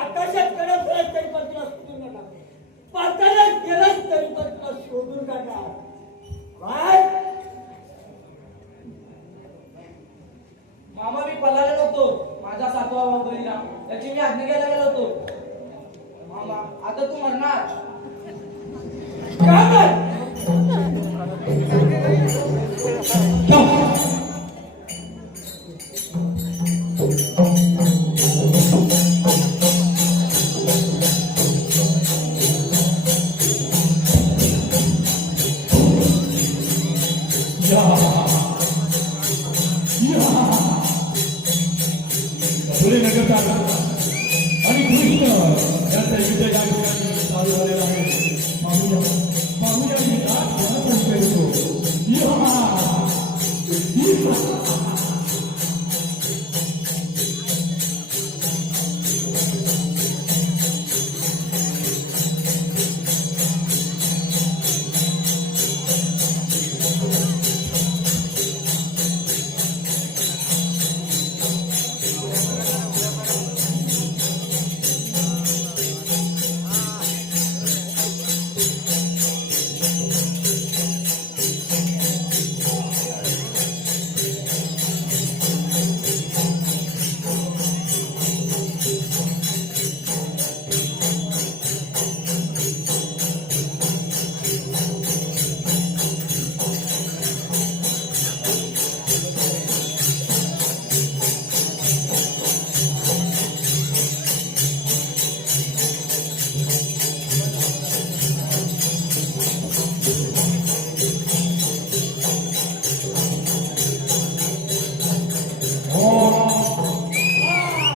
आकाशात कडक तरी पण तुला सोडून नका पाताळात गेलास तरी पण तुला सोडून टाका मामा मी पळाला नव्हतो. माझा 7वा बलिराम त्याची मी आज्ञा घ्यायला गेलो होतो. मामा आता तू मरणार. सूर्यनगर आणि कृष्ण यांचा विजय